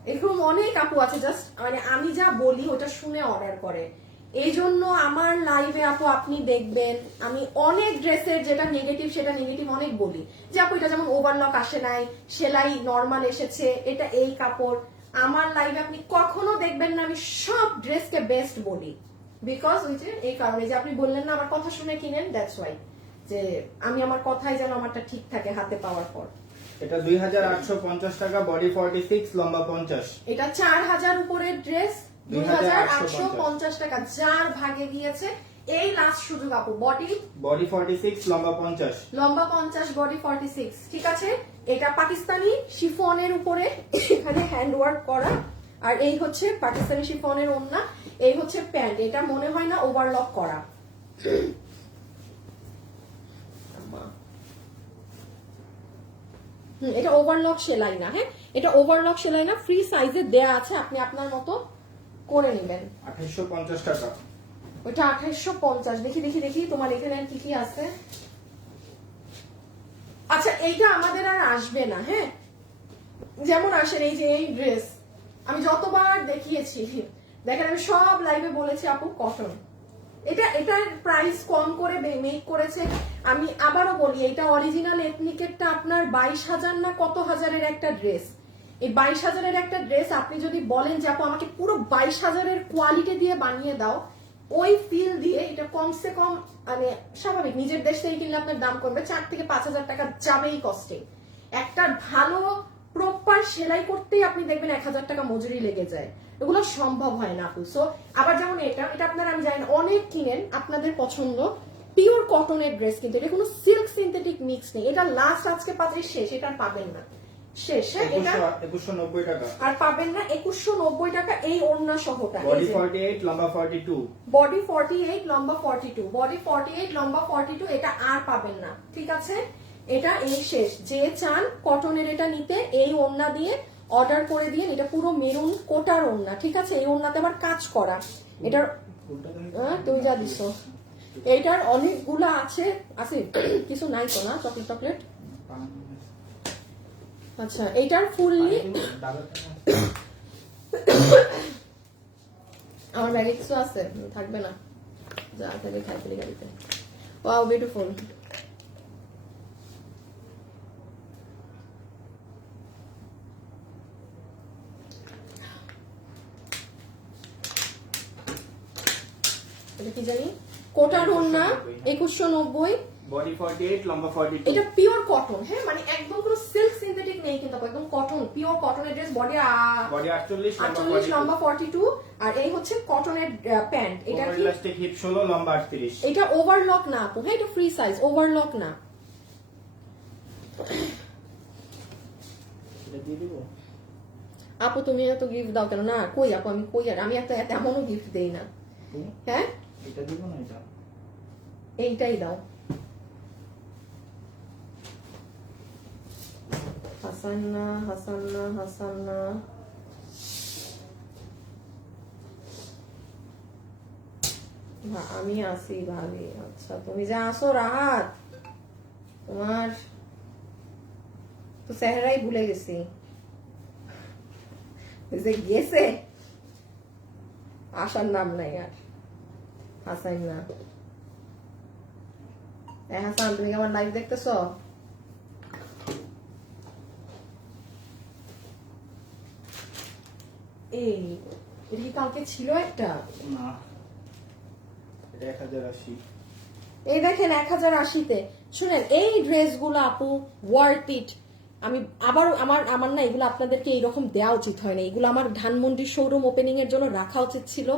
এরকম অনেক আপু আছে, জাস্ট মানে আমি যা বলি ওটা শুনে অর্ডার করে। এই জন্য আমার লাইভে আপু আপনি দেখবেন আমি অনেক ড্রেসের যেটা নেগেটিভ সেটা নেগেটিভ অনেক বলি, যে আপু এটা যেমন ওভারলক আসে নাই, সেলাই নর্মাল এসেছে, এটা এই কাপড়। আমার লাইভে আপনি কখনো দেখবেন না আমি সব ড্রেসকে বেস্ট বলি, বিকজ ওই যে এই কারণে যে আপনি বললেন না আমার কথা শুনে কিনেন, দ্যাটস ওয়াই, যে আমি আমার কথাই যেন আমারটা ঠিক থাকে হাতে পাওয়ার পর। এটা 2850 টাকা, বডি 46, লম্বা 50। এটা 4000 উপরের ড্রেস, 2850 টাকা। যার ভাগে গিয়েছে এই লাস্ট সুযোগ আপু। বডি 46, লম্বা 50। লম্বা 50, বডি 46। ঠিক আছে, এটা পাকিস্তানি শিফনের উপরে এখানে হ্যান্ড ওয়ার্ক করা, আর এই হচ্ছে পাকিস্তানি শিফনের ওড়না, এই হচ্ছে প্যান্ট। এটা মনে হয় না ওভারলক করা। এটা ওভারলক সেলাই না। হ্যাঁ এটা ওভারলক সেলাই না, ফ্রি সাইজে দেয়া আছে, আপনি আপনার মতো করে নেবেন। 2850 টাকা। ওইটা 2850। দেখি তোমার এখানে আর কি কি আছে। আচ্ছা এইটা আমাদের আর আসবে না। হ্যাঁ যেমন আসেন এই যে এই ড্রেস আমি যতবার দেখিয়েছি, দেখেন আমি সব লাইভে বলেছি আপু কটন। এটার প্রাইস কম করে মেক করেছে। আমি আবারও বলি, এটা অরিজিনাল এথনিকেরটা আপনার 22,000 না কত হাজারের একটা ড্রেস। এই 22,000-এর একটা ড্রেস আপনি যদি বলেন যে আপু আমাকে পুরো 22,000-এর কোয়ালিটি দিয়ে বানিয়ে দাও, ওই ফিল দিয়ে এটা কমসে কম মানে স্বাভাবিক নিজের দেশ থেকে কিনলে আপনার দাম কমবে 4 থেকে 5,000 টাকা যাবেই কস্টে। একটা ভালো প্রপার সেলাই করতেই আপনি দেখবেন 1000 টাকা মজুরি লেগে যায়, এগুলো সম্ভব হয় না আপু। সো আবার যেমন এটা এটা আপনারা আমি জানি না অনেক কিনেন, আপনাদের পছন্দ পিওর কটনের ড্রেস, কিন্তু এটা কোনো সিল্ক সিনথেটিক মিক্স নেই। এটা লাস্ট আজকে পাত্রে শেষ, এটা আর পাবেন না, শেষ। হ্যাঁ, এটা 2190 টাকা আর পাবেন না। 2190 টাকা এই ওড়না সহটা। বডি 48 লম্বা 42, বডি 48 লম্বা 42, বডি 48 লম্বা 42, এটা আর পাবেন না, ঠিক আছে? এটা এই শেষ। যে চান কটনের এটা নিতে, এই ওড়না দিয়ে অর্ডার করে দিয়ে, এটা পুরো মেরুন কোটার ওড়না, ঠিক আছে? এই ওড়নাতে আবার কাজ করা। এটার তুমি যা দিছো, এইটার অনেকগুলা আছে আছে কিছু নাই তো না? চকলেট চকলেট, আচ্ছা এইটার ফুললি আমার ব্যাগে কিছু আছে, থাকবে না, যা থাকে খাই ফেলি গাড়িতে। Wow beautiful. এটা কি জানি, কোটার ওড়না 2190, বডি 48 লম্বা 42, এটা পিওর কটন। হ্যাঁ, মানে একদম কোনো সিল্ক সিনথেটিক নেই কিন্তু, একদম কটন, পিওর কটনের ড্রেস। বডি 48 লম্বা 42, আর এই হচ্ছে কটনের প্যান্ট। এটা কি ইলাস্টিক হিপ 16 লম্বা 38, এটা ওভারলক না আপু, হ্যাঁ এটা ফ্রি সাইজ, ওভারলক না। এটা দিয়ে দিব আপু তুমি এত গিফট দাও কেন? না কই আপু, আমি কই, আর আমি এত এমনও গিফট দেই না। হ্যাঁ এটা দিব না, এটা এইটাই দাও। হাসান্না হাসান্না হাসান্না, আমি আসি ভাবি। আচ্ছা তুমি যা আসো রাহাত, তোমার তো চেহারাই ভুলে গেছি, গেছে আসার নাম নাই আর। হাসান না, হাসান তুমি আমার লাইভ দেখতেছো? এই এটা কি কালকে ছিল একটা? না, এটা 1080। এই দেখেন 1080-তে। শুনেন এই ড্রেসগুলো আপু ওয়ার্থ ইট। আমি আবার আমার না এগুলো আপনাদেরকে এইরকম দেওয়া উচিত হয় না, এগুলো আমার ধানমন্ডির শোরুম ওপেনিং এর জন্য রাখা উচিত ছিল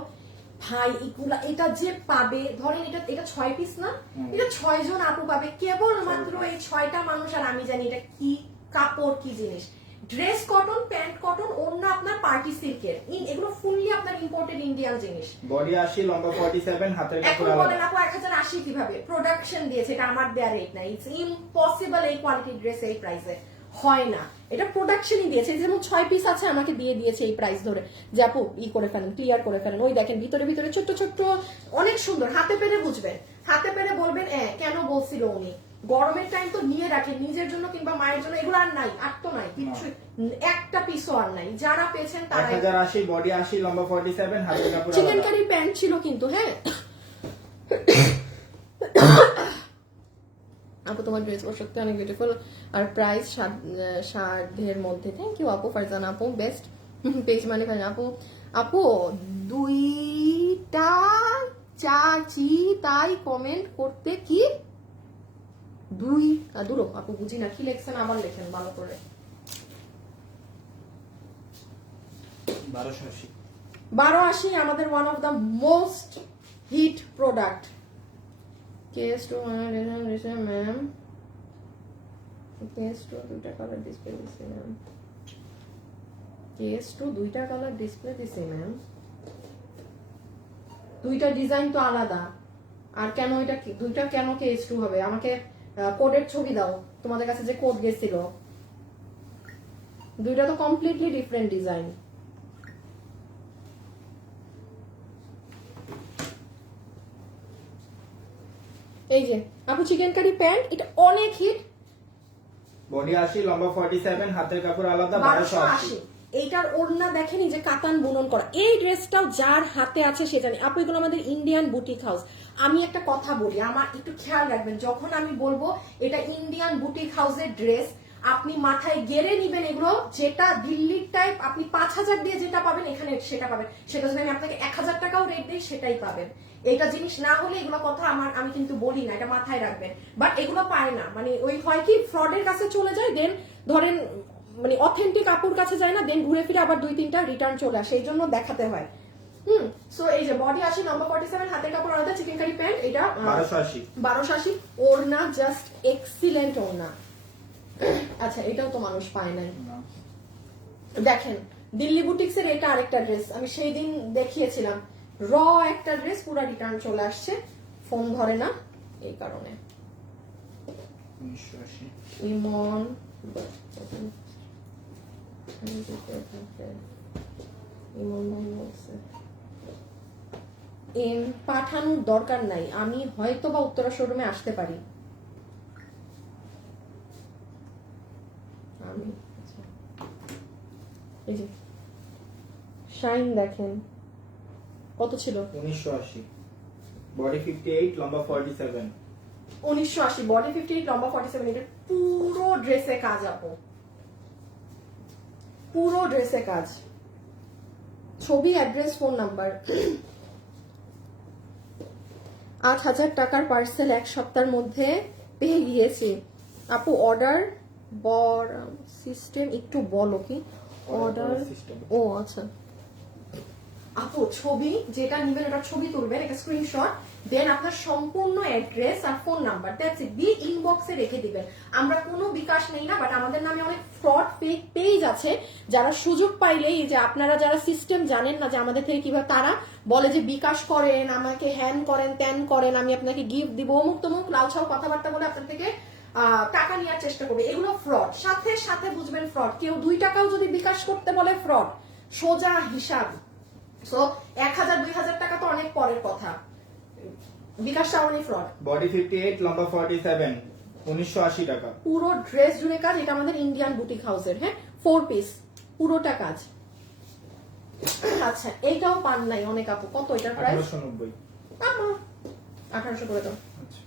ভাই। এগুলা এটা যে পাবে, ধরেন এটা 6 পিস না, এটা 6 জন আপু পাবে, কেবল মাত্র এই 6টা মানুষ। আর আমি জানি এটা কি কাপড়, কি জিনিস। ড্রেস কটন, প্যান্ট কটন, ওড়না আপনার পার্টি সিল্কের, এগুলো ফুললি আপনার ইম্পোর্টেড ইন্ডিয়ান জিনিস। বডি 80 লম্বা 47, হাতের এখন কাপড় বলেন আলাদা। আপু 1080 কিভাবে? প্রোডাকশন দিয়েছে, এটা আমার দেয়া রেট না। ইটস ইম্পসিবল এই কোয়ালিটির ড্রেস এই প্রাইসে হয় না, এটা প্রোডাকশনই দিয়েছে। যেমন 6 পিস আছে, আমাকে দিয়ে দিয়েছে এই প্রাইস ধরে, যে আপু করে ফেলেন, ক্লিয়ার করে ফেলেন। ওই দেখেন ভিতরে ভিতরে ছোট্ট ছোট্ট, অনেক সুন্দর। হাতে পেরে বুঝবেন, হাতে পেরে বলবেন কেন বলছিল উনি। গরমের টাইম তো নিয়ে রাখেন নিজের জন্য কিংবা মায়ের জন্য, এগুলো আর নাই, আর তো নাই কিছু, একটা পিসও আর নাই। যারা পেয়েছেন তারা। 1080, বডি 80 লম্বা 47, হাতের কাপড় চিকেন আলাদা। কারি প্যান্ট ছিল কিন্তু, হ্যাঁ আপু তোমার ড্রেস সত্যি অনেক বিউটিফুল, আর প্রাইস সাধ্যের মধ্যে। থ্যাংক ইউ আপু। ফারজানা আপু বেস্ট পেজ মানে আপু। আপু দুইটা চাচি তাই কমেন্ট করতে কি দূর আপু, বুঝি না কি লেখছেন, আবার লেখেন ভালো করে। 1280 আমাদের one of the most hit product. KS2 ma'am, KS2 দুইটা কালার ডিসপ্লে দিছে ম্যাম, KS2 দুইটা কালার ডিসপ্লে দিছে ম্যাম, দুইটা ডিজাইন তো আলাদা। আর কেন এটা দুইটা কেন KS2 হবে? আমাকে কোডের ছবি দাও, তোমাদের কাছে যে কোড গেছিল। দুইটা তো কমপ্লিটলি ডিফারেন্ট ডিজাইন। এই যে আপু চিকেন কারি প্যান্ট, এটা অনেক হিট। বডি 80 লম্বা 47, হাতের কাপড় আলাদা 1280। এইটার ওড়না দেখেনি যে কাতান বুনন করা। এই ড্রেসটাও যার হাতে আছে সে জানে আপু, এগুলো আমাদের ইন্ডিয়ান বুটিক হাউস। আমি একটা কথা বলি, আমার একটু খেয়াল রাখবেন, যখন আমি বলবো এটা ইন্ডিয়ান বুটিক হাউসের ড্রেস, আপনি মাথায় গেড়ে নিবেন এগুলো। যেটা দিল্লির টাইপ আপনি 5000 দিয়ে যেটা পাবেন এখানে সেটা পাবেন, সেটা যদি আমি আপনাকে 1000 টাকাও রেট দিই সেটাই পাবেন। এটা জিনিস না হলে এগুলো কথা আমি কিন্তু বলি না, এটা মাথায় রাখবেন। বাট এগুলো পায় না, মানে ওই হয় কি ফ্রডের কাছে চলে যায়। দেন ধরেন মানে অথেন্টিক আপুর কাছে যায় না, দেন ঘুরে ফিরে আবার 2-3টা রিটার্ন চলে আসে, এই জন্য দেখাতে হয়। সো এই যে বডি আসি লম্বা 47, হাতের কাপড় আলাদা, চিকেন কারি প্যান্ট, এটা 1280। ওড়না জাস্ট এক্সিলেন্ট ওড়না। আচ্ছা এটাও তো মানুষ পায় নাই। দেখেন দিল্লি বুটিক্সের এটা আরেকটা ড্রেস, আমি সেই দিন দেখিয়েছিলাম, র একটা ড্রেস পুরো রিটার্ন চলে আসছে, ফোন ধরে না এই কারণে। 1980 ইমন পাঠানোর দরকার নাই, আমি হয়তো বা উত্তরা শোরুমে আসতে পারি। আমি এই যে শাইন দেখেন কত ছিল, 1980 বডি 58 লম্বা 47। 1980 বডি 58 লম্বা 47, এটা পুরো ড্রেসে কাজ আপু, পুরো ড্রেসে কাজ। ছবি, অ্যাড্রেস, ফোন নাম্বার। 8,000 টাকার পার্সেল 1 সপ্তাহের মধ্যে পেয়ে গিয়েছি আপু। অর্ডার সিস্টেম একটু বলো কি অর্ডার? ও আচ্ছা আপু, ছবি যেটা নিবেন ওটা ছবি তুলবেন, একটা স্ক্রিনশট, দেন আপনার সম্পূর্ণ অ্যাড্রেস আর ফোন নাম্বার দ্যাটস ইট দিয়ে ইনবক্সে রেখে দিবেন। আমরা কোনো বিকাশ নেই না, বাট আমাদের নামে অনেক ফ্রড ফেক পেজ আছে যারা সুযোগ পাইলেই, যে আপনারা যারা সিস্টেম জানেন না যে আমাদের থেকে কিভাবে, তারা বলে যে বিকাশ করেন, আমাকে হ্যান করেন, ত্যান করেন, আমি আপনাকে গিফট দিব, অমুক তমুক লাউছাও কথাবার্তা বলে আপনার থেকে টাকা নেওয়ার চেষ্টা করবে, এগুলো ফ্রড। সাথে সাথে বুঝবেন ফ্রড। কেউ 2 টাকাও যদি বিকাশ করতে বলে ফ্রড, সোজা হিসাব। সো 1,000-2,000 টাকা তো অনেক পরের কথা, বিকাশটা অনেক ফ্রড। বডি 58 লম্বা 47 1980 টাকা। পুরো ড্রেস জুড়ে কাজ, এটা আমাদের ইন্ডিয়ান বুটিক হাউসের, হ্যাঁ 4 পিস পুরোটা কাজ। আচ্ছা এইটাও পান নাই অনেক আপু, কত এটার প্রাইস? 1890। 1800 করে দাও। আচ্ছা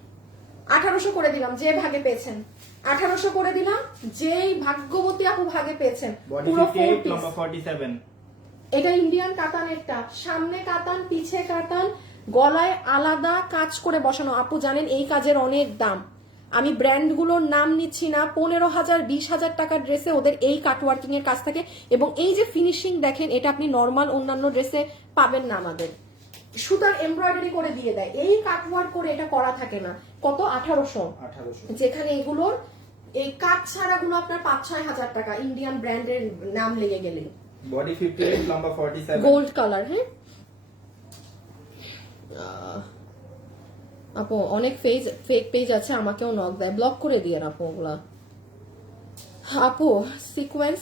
1800 করে দিলাম, যে ভাগে পেয়েছেন 1800 করে দিলাম, যেই ভাগ্যবতী আপু ভাগে পেয়েছেন। বডি পুরো 4 58 পিস। লম্বা 47। এটা ইন্ডিয়ান কাতানেরটা, সামনে কাতান পিছে কাতান, গলায় আলাদা কাজ করে বসানো। আপু জানেন এই কাজের অনেক দাম, আমি ব্র্যান্ডগুলোর নাম নিচ্ছি না, 15,000 20,000 টাকার ড্রেসে ওদের এই কাটওয়ার্কিং এর কাজ থাকে, এবং এই যে ফিনিশিং দেখেন, এটা আপনি নর্মাল অন্যান্য ড্রেসে পাবেন না। আমাদের সুতার এমব্রয়ডারি করে দিয়ে দেয়, এই কাটওয়ার্ক করে এটা করা থাকে না। কত? 1800। যেখানে এগুলোর এই কাট ছাড়াগুলো আপনার 5-6 হাজার টাকা ইন্ডিয়ান ব্র্যান্ডের নাম লেগে গেলে। বডি 58 লম্বা 47। গোল্ড কালার, হ্যাঁ আপু অনেক ফেক পেজ আছে, আমাকেও নক দেয়, ব্লক করে দিয়ে আপু ওগুলা। আপু সিকোয়েন্স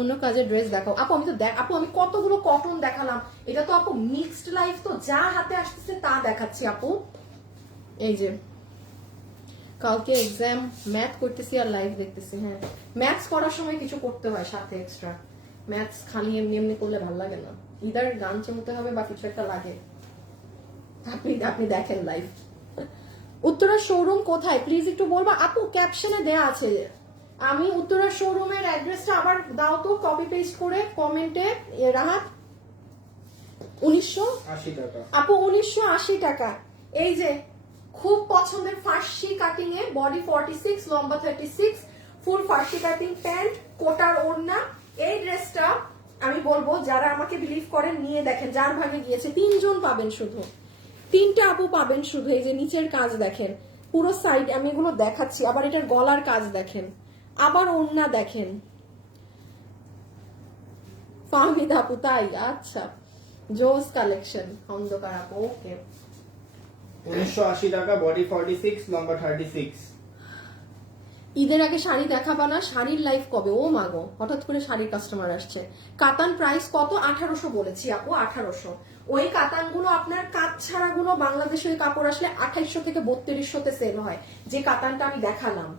অন্য কাজের ড্রেস দেখাও আপু। আমি তো আপু আমি কতগুলো কটন দেখালাম, এটা তো আপু মিক্সড লাইফ, তো যা হাতে আসতেছে তা দেখাচ্ছি আপু। এই যে কালকে এক্সাম, ম্যাথ করতেছি আর লাইভ দেখতেছি। হ্যাঁ ম্যাথস করার সময় কিছু করতে হয় সাথে এক্সট্রা, ম্যাথস খালি এমনি এমনি করলে ভালো লাগে না, ইদার গান চলতে হবে বা কিছু একটা লাগে। আপনি দেখেন লাইভ। উত্তরা শোরুম কোথায় প্লিজ একটু বলবা আপু? ক্যাপশনে দেয়া আছে। আমি উত্তরা শোরুমের অ্যাড্রেসটা আবার দাও তো, কপি পেস্ট করে কমেন্টে। রাহাত 1980 টাকা আপু, 1980 টাকা। এই যে খুব পছন্দের ফার্সি কাটিং এ, বডি 46 লম্বা 36, ফুল ফার্সি কাটিং প্যান্ট, কোটার ওড়না। এই ড্রেসটা আমি বলবো যারা আমাকে বিলিভ করেন নিয়ে দেখেন, যার ভাগে গিয়েছে 3 জন পাবেন, শুধু 3টা আপু পাবেন শুধু। এই যে নিচের কাজ দেখেন, পুরো সাইড আমি এগুলো দেখাচ্ছি, আবার এটার গলার কাজ দেখেন, আবার ওড়না দেখেন। ফাহমিদ আপু তাই? আচ্ছা জোস কালেকশন, অন্ধকার আপু ওকে। 1980 টাকা বডি 46 লম্বা 36। ঈদের আগে শাড়ি দেখাবা না? শাড়ির লাইফ কবে? ও মাগো, হঠাৎ করে শাড়ির কাস্টমার আসছে। কাতান প্রাইস কত? 1800 বলেছি আপু, 1800। ওই কাতানগুলো আপনার কাজ ছাড়াগুলো বাংলাদেশে ওই কাপড় আসলে 2800 থেকে 3200 সেল হয়, যে কাতানটা আমি দেখালাম।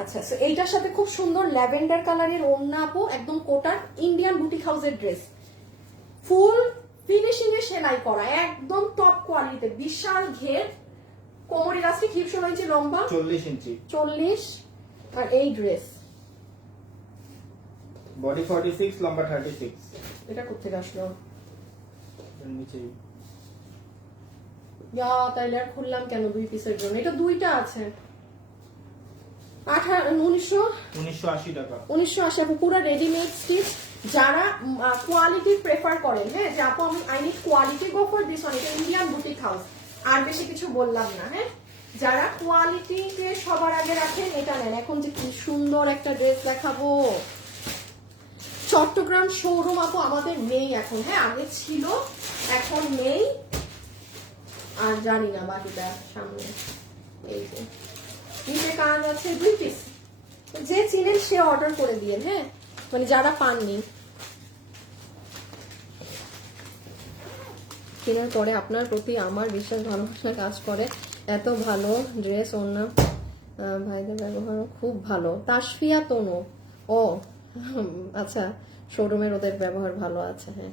আচ্ছা এইটার সাথে খুব সুন্দর ল্যাভেন্ডার কালারের ওড়না আপু, একদম কোটার ইন্ডিয়ান বুটিক হাউসের ড্রেস, ফুল ফিনিশিং এ সেলাই করা, একদম টপ কোয়ালিটিতে, বিশাল ঘের, কোমর ইলাস্টিক, হিপ 16 ইঞ্চি লম্বা, 40 ইঞ্চি 40। আর এই ড্রেস বডি 46 লম্বা 36। এটা কোথেকে আসলো? নিচে তাইলে আর খুললাম কেন 2 পিসের জন্য? এটা 2টা আছে 1980 টাকা। 1980 আপু, পুরো রেডিমেড স্টিচ। যারা কোয়ালিটি প্রেফার করেন, হ্যাঁ, যে আপু আমি I need quality, go for this one. এটা ইন্ডিয়ান বুটিক হাউস, আর বেশি কিছু বললাম না। হ্যাঁ, যারা কোয়ালিটিতে সবার আগে রাখেন এটা নেন। এখন যে কি সুন্দর একটা ড্রেস দেখাবো, চট্টগ্রাম শোরুম আপু আমাদের নেই এখন। হ্যাঁ, আগে ছিল, এখন নেই। আর জানি না বাকিটা সামনে। এই যে নিচে কাজ আছে 2 পিস, যে চিনেন সে অর্ডার করে দিয়েন। হ্যাঁ, মানে যারা পাননি, কেনার পরে আপনার প্রতি আমার বিশ্বাস ভালোবাসা কাজ করে। এত ভালো ড্রেস, ওনা ভাইদের ব্যবহারও খুব ভালো। তাসফিয়া তনু, ও আচ্ছা, শোরুমের ওদের ব্যবহার ভালো আছে। হ্যাঁ,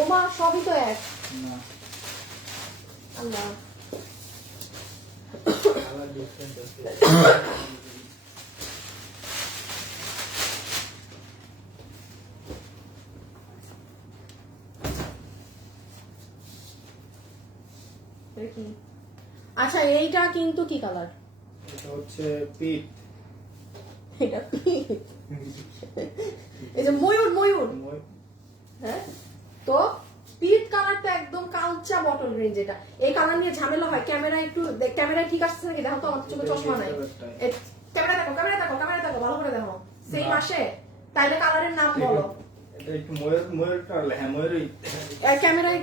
ওমা সবই তো এক। না, আল্লাহ, কালার ডিফারেন্ট আছে। দেখি। আচ্ছা, এইটা কিন্তু কি কালার? এটা হচ্ছে পিট। এটা pink। এই যে ময়ূর, ময়ূর। হ্যাঁ, তো পিট কালারটা একদম কালচা বটল রেঞ্জ। এটা এই কালার নিয়ে ঝামেলা হয়। ক্যামেরা একটু, ক্যামেরায় ঠিক আসছে নাকি দেখো তো, আমার চোখে চশমা নাই। ক্যামেরা দেখো, ক্যামেরা দেখো, ক্যামেরা দেখো, ভালো করে দেখো। সেম আসে? তাইলে কালারের নাম বলো। এটা একটু ময়ূরটা, হ্যাঁ ময়ূরই। ক্যামেরায়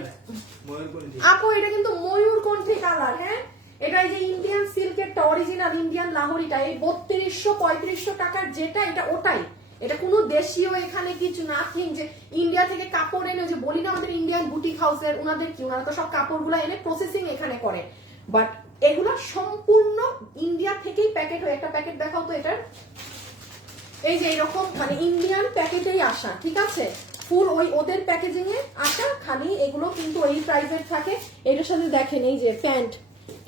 ময়ূর কোন দিকে? আপু এটা কিন্তু ময়ূর কণ্ঠী কালার। হ্যাঁ, এটা এই যে ইন্ডিয়ান সিল্কেরটা, অরিজিনাল ইন্ডিয়ান লাহোরিটা, এই 3200-3500 টাকার যেটা, এটা ওটাই। এটা কোনো দেশীয় এখানে কিছু নাথিং যে ইন্ডিয়া থেকে কাপড় এনে, যে বলি না আমাদের ইন্ডিয়ান বুটিক হাউসের, ওনাদের কি, ওনারা তো সব কাপড়গুলো এনে প্রসেসিং এখানে করে, বাট এগুলা সম্পূর্ণ ইন্ডিয়া থেকেই প্যাকেট হয়ে। একটা প্যাকেট দেখাও তো এটার। এই যে এরকম মানে ইন্ডিয়ান প্যাকেটেই আসা, ঠিক আছে, ফুল ওই ওদের প্যাকেজিং এ আসা। খালি এগুলো কিন্তু এই প্রাইসের থাকে। এটার সাথে দেখেন এই যে প্যান্ট,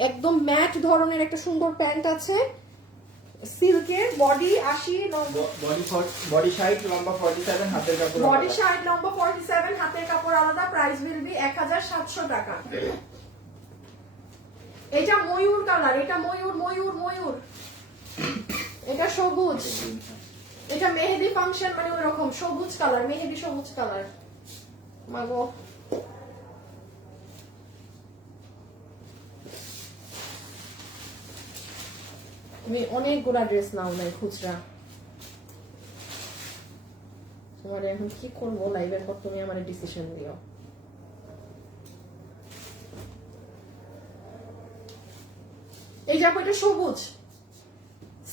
একদম ম্যাট ধরনের একটা সুন্দর প্যান্ট আছে, সিল্কের, বডি 80, বডি সাইজ লম্বা 47, হাতের কাপড় বডি সাইড লম্বা 47, হাতের কাপড় আলাদা। প্রাইস উইল বি 1700 টাকা। এটা ময়ূর কালার, এটা ময়ূর, ময়ূর, ময়ূর। এটা সবুজ, এটা মেহেদি ফাংশন, মানে ওইরকম সবুজ কালার, মেহেদি সবুজ কালার। মাগো, তুমি অনেকগুলা ড্রেস নাও নাই খুচরা। তোমার এখন কি করবো লাইভের পর, তুমি আমার ডিসিশন দিও। এই যে এটা সবুজ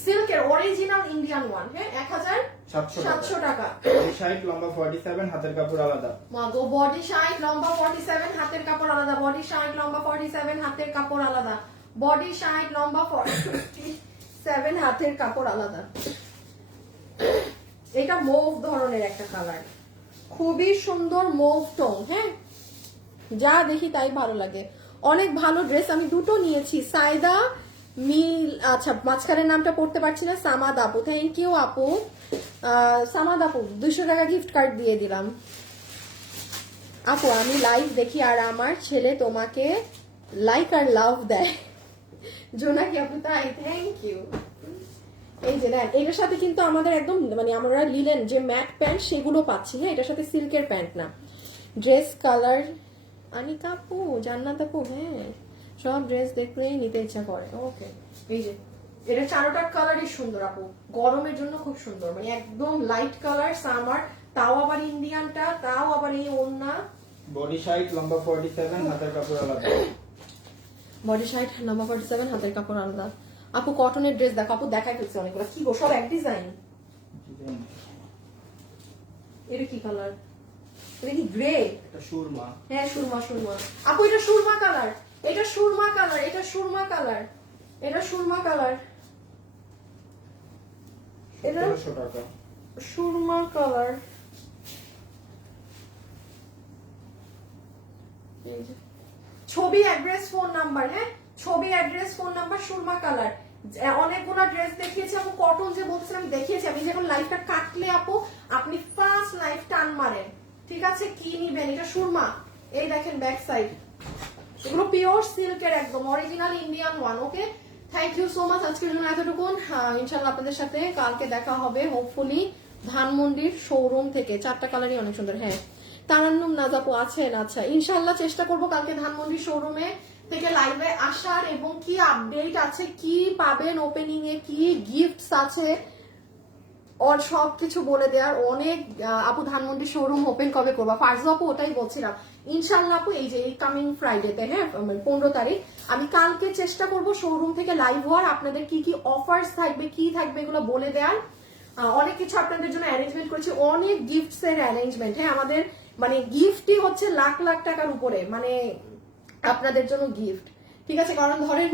সিল্কের অরিজিনাল ইন্ডিয়ান ওয়ান। হ্যাঁ, 1700 টাকা। বডি সাইজ লম্বা 47, হাতের কাপড় আলাদা। মাগো, বডি সাইজ লম্বা 47, হাতের কাপড় আলাদা। বডি সাইজ লম্বা 47, হাতের কাপড় আলাদা। বডি সাইজ লম্বা 47, হাতের কাপড় আলাদা। এটা মৌভ ধরনের একটা কালার, খুবই সুন্দর মৌভ টোন। হ্যাঁ, যা দেখি তাই ভালো লাগে। অনেক ভালো ড্রেস, আমি দুটো নিয়েছি। সাইদা মিল, আচ্ছা মাঝখানের নামটা পড়তে পারছি না। সামাদ আপু, থ্যাংক ইউ আপু। সামাদ আপু 200 টাকা গিফট কার্ড দিয়ে দিলাম। আপু আমি লাইভ দেখি আর আমার ছেলে তোমাকে লাইক আর লাভ দেয়। জোনাকি আপু, তাই? Thank you. এই যে দেন, এটার সাথে কিন্তু আমাদের একদম মানে আমরা লিলেন যে ম্যাট প্যান্ট সেগুলো পাচ্ছি। হ্যাঁ, এটার সাথে সিল্কের প্যান্ট না। ড্রেস কালার আনিকা আপু, জান্নাত আপু, হ্যাঁ সব ড্রেস দেখলেই নিতে ইচ্ছা করে। ওকে, এই যে এটা চারোটার কালারই সুন্দর আপু, গরমের জন্য খুব সুন্দর, মানে একদম লাইট কালার সামার, তাও আবার ইন্ডিয়ানটা, তাও আবার এই ওন্না। বডি সাইজ লম্বা 47, হাতের কাপড় আলাদা। বডি সাইজ লম্বা 47, হাতের কাপড় আলাদা। আপু কটনের ড্রেস দেখো, আপু দেখাই ফেলছে অনেকগুলো। কি গো, সব এক ডিজাইন? এটা কি কালার? এটা কি গ্রে? এটা সুরমা। হ্যাঁ, সুরমা, সুরমা আপু, এটা সুরমা কালার, এটা সুরমা কালার, এটা সুরমা কালার, এটা সুরমা কালার, এটা 1700 টাকা। সুরমা কালার। ছবি, অ্যাড্রেস, ফোন নাম্বার। হ্যাঁ, ছবি, address, phone number, Surma colour. অনেকগুলো ড্রেস দেখিয়েছি আপু, কটন যে বলতেছিলাম দেখিয়েছি আমি, যখন লাইফটা কাটলে আপু আপনি ফার্স্ট লাইফ টান মারেন, ঠিক আছে? কি নিবেন? এটা সুরমা, এই দেখেন ব্যাক সাইড, এগুলো পিওর সিল্কের একদম original Indian one. Okay, thank you so much আজকের জন্য এতটুকুন। ইনশাল্লাহ আপনাদের সাথে কালকে দেখা হবে হোপফুলি ধানমন্ডির শোরুম থেকে। 4টা কালারই অনেক সুন্দর। হ্যাঁ, তারান্নুম নাজাপু আছেন? আচ্ছা, ইনশাল্লাহ চেষ্টা করবো কালকে ধানমন্ডির শোরুমে থেকে লাইভে আসার, এবং কি আপডেট আছে, কি পাবেন ওপেনিং এ, কি গিফটস আছে, ওর সবকিছু বলে দেওয়ার। অনেক আপু ধানমন্ডি শোরুম ওপেন কবে করবা? ফার্স্ট আপু ওটাই বলছিলাম, ইনশাল্লাহ আপু এই যে এই কামিং ফ্রাইডেতে, হ্যাঁ 15 তারিখ আমি কালকে চেষ্টা করব শোরুম থেকে লাইভ হওয়ার, আপনাদের কি কি অফার্স থাকবে, কি থাকবে এগুলো বলে দেওয়ার। অনেক কিছু আপনাদের জন্য অ্যারেঞ্জমেন্ট করেছি, অনেক গিফটস এর অ্যারেঞ্জমেন্ট। হ্যাঁ, আমাদের মানে গিফটই হচ্ছে লাখ লাখ টাকার উপরে, মানে আপনাদের জন্য গিফট, ঠিক আছে? কারণ ধরেন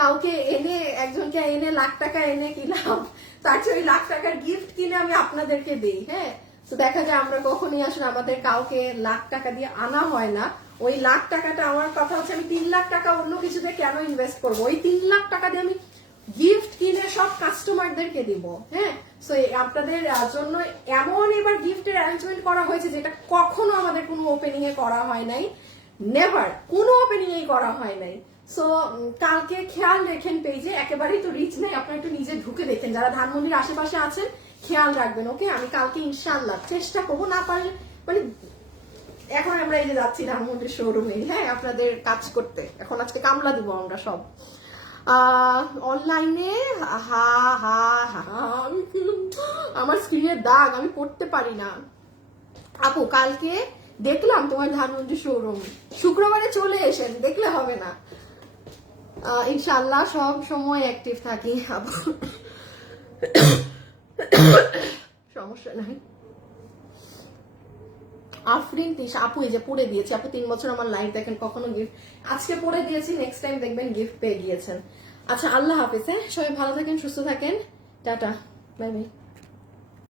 কাউকে এনে, একজনকে এনে লাখ টাকা এনে কি লাভ, তার চেয়ে ওই লাখ টাকার গিফট কিনে আমি আপনাদেরকে দিই। হ্যাঁ, তো দেখা যায় আমরা কখনই আসলে আমাদের কাউকে লাখ টাকা দিয়ে আনা হয় না। ওই লাখ টাকাটা, আমার কথা হচ্ছে আমি 3 লাখ টাকা অন্য কিছুতে কেন ইনভেস্ট করবো? ওই 3 লাখ টাকা দিয়ে আমি গিফট কিনে সব কাস্টমারদেরকে দিব। হ্যাঁ, সো আপনাদের জন্য এমন এবার গিফটের অ্যারেঞ্জমেন্ট করা হয়েছে যেটা কখনো আমাদের কোনো ওপেনিং এ করা হয় নাই, নেভার কোনো ওপেনিং এই করা হয় নাই। সো কালকে খেয়াল রেখেন পেজে, একেবারেই তো রিচ নাই, আপনারা একটু নিজে ঢুকে দেখেন, যারা ধানমন্ডির আশেপাশে আছেন খেয়াল রাখবেন। ওকে, আমি কালকে ইনশাল্লাহ চেষ্টা করবো, না পারলে মানে এখন আমরা এই যে যাচ্ছি ধানমন্ডির শোরুমে, হ্যাঁ আপনাদের কাজ করতে। এখন আজকে কামলা দিব আমরা সব অনলাইনে। হা হা হা, আমার স্ক্রিনের দাগ, আমি পড়তে পারি না আপু। কালকে দেখলাম তোমার ধানমন্ডি শোরুম, শুক্রবারে চলে এসেন, দেখলে হবে না। ইনশাল্লাহ সব সময় অ্যাক্টিভ থাকি আপু, সমস্যা নাই। আফরিন তিশা আপু এই যে পড়ে দিয়েছি আপু, 3 বছর আমার লাইফ দেখেন, কখনো গিফট, আজকে পড়ে দিয়েছি, নেক্সট টাইম দেখবেন গিফট পেয়ে গিয়েছেন। আচ্ছা, আল্লাহ হাফেজ। হ্যাঁ, সবাই ভালো থাকেন, সুস্থ থাকেন, টাটা, বাই বাই।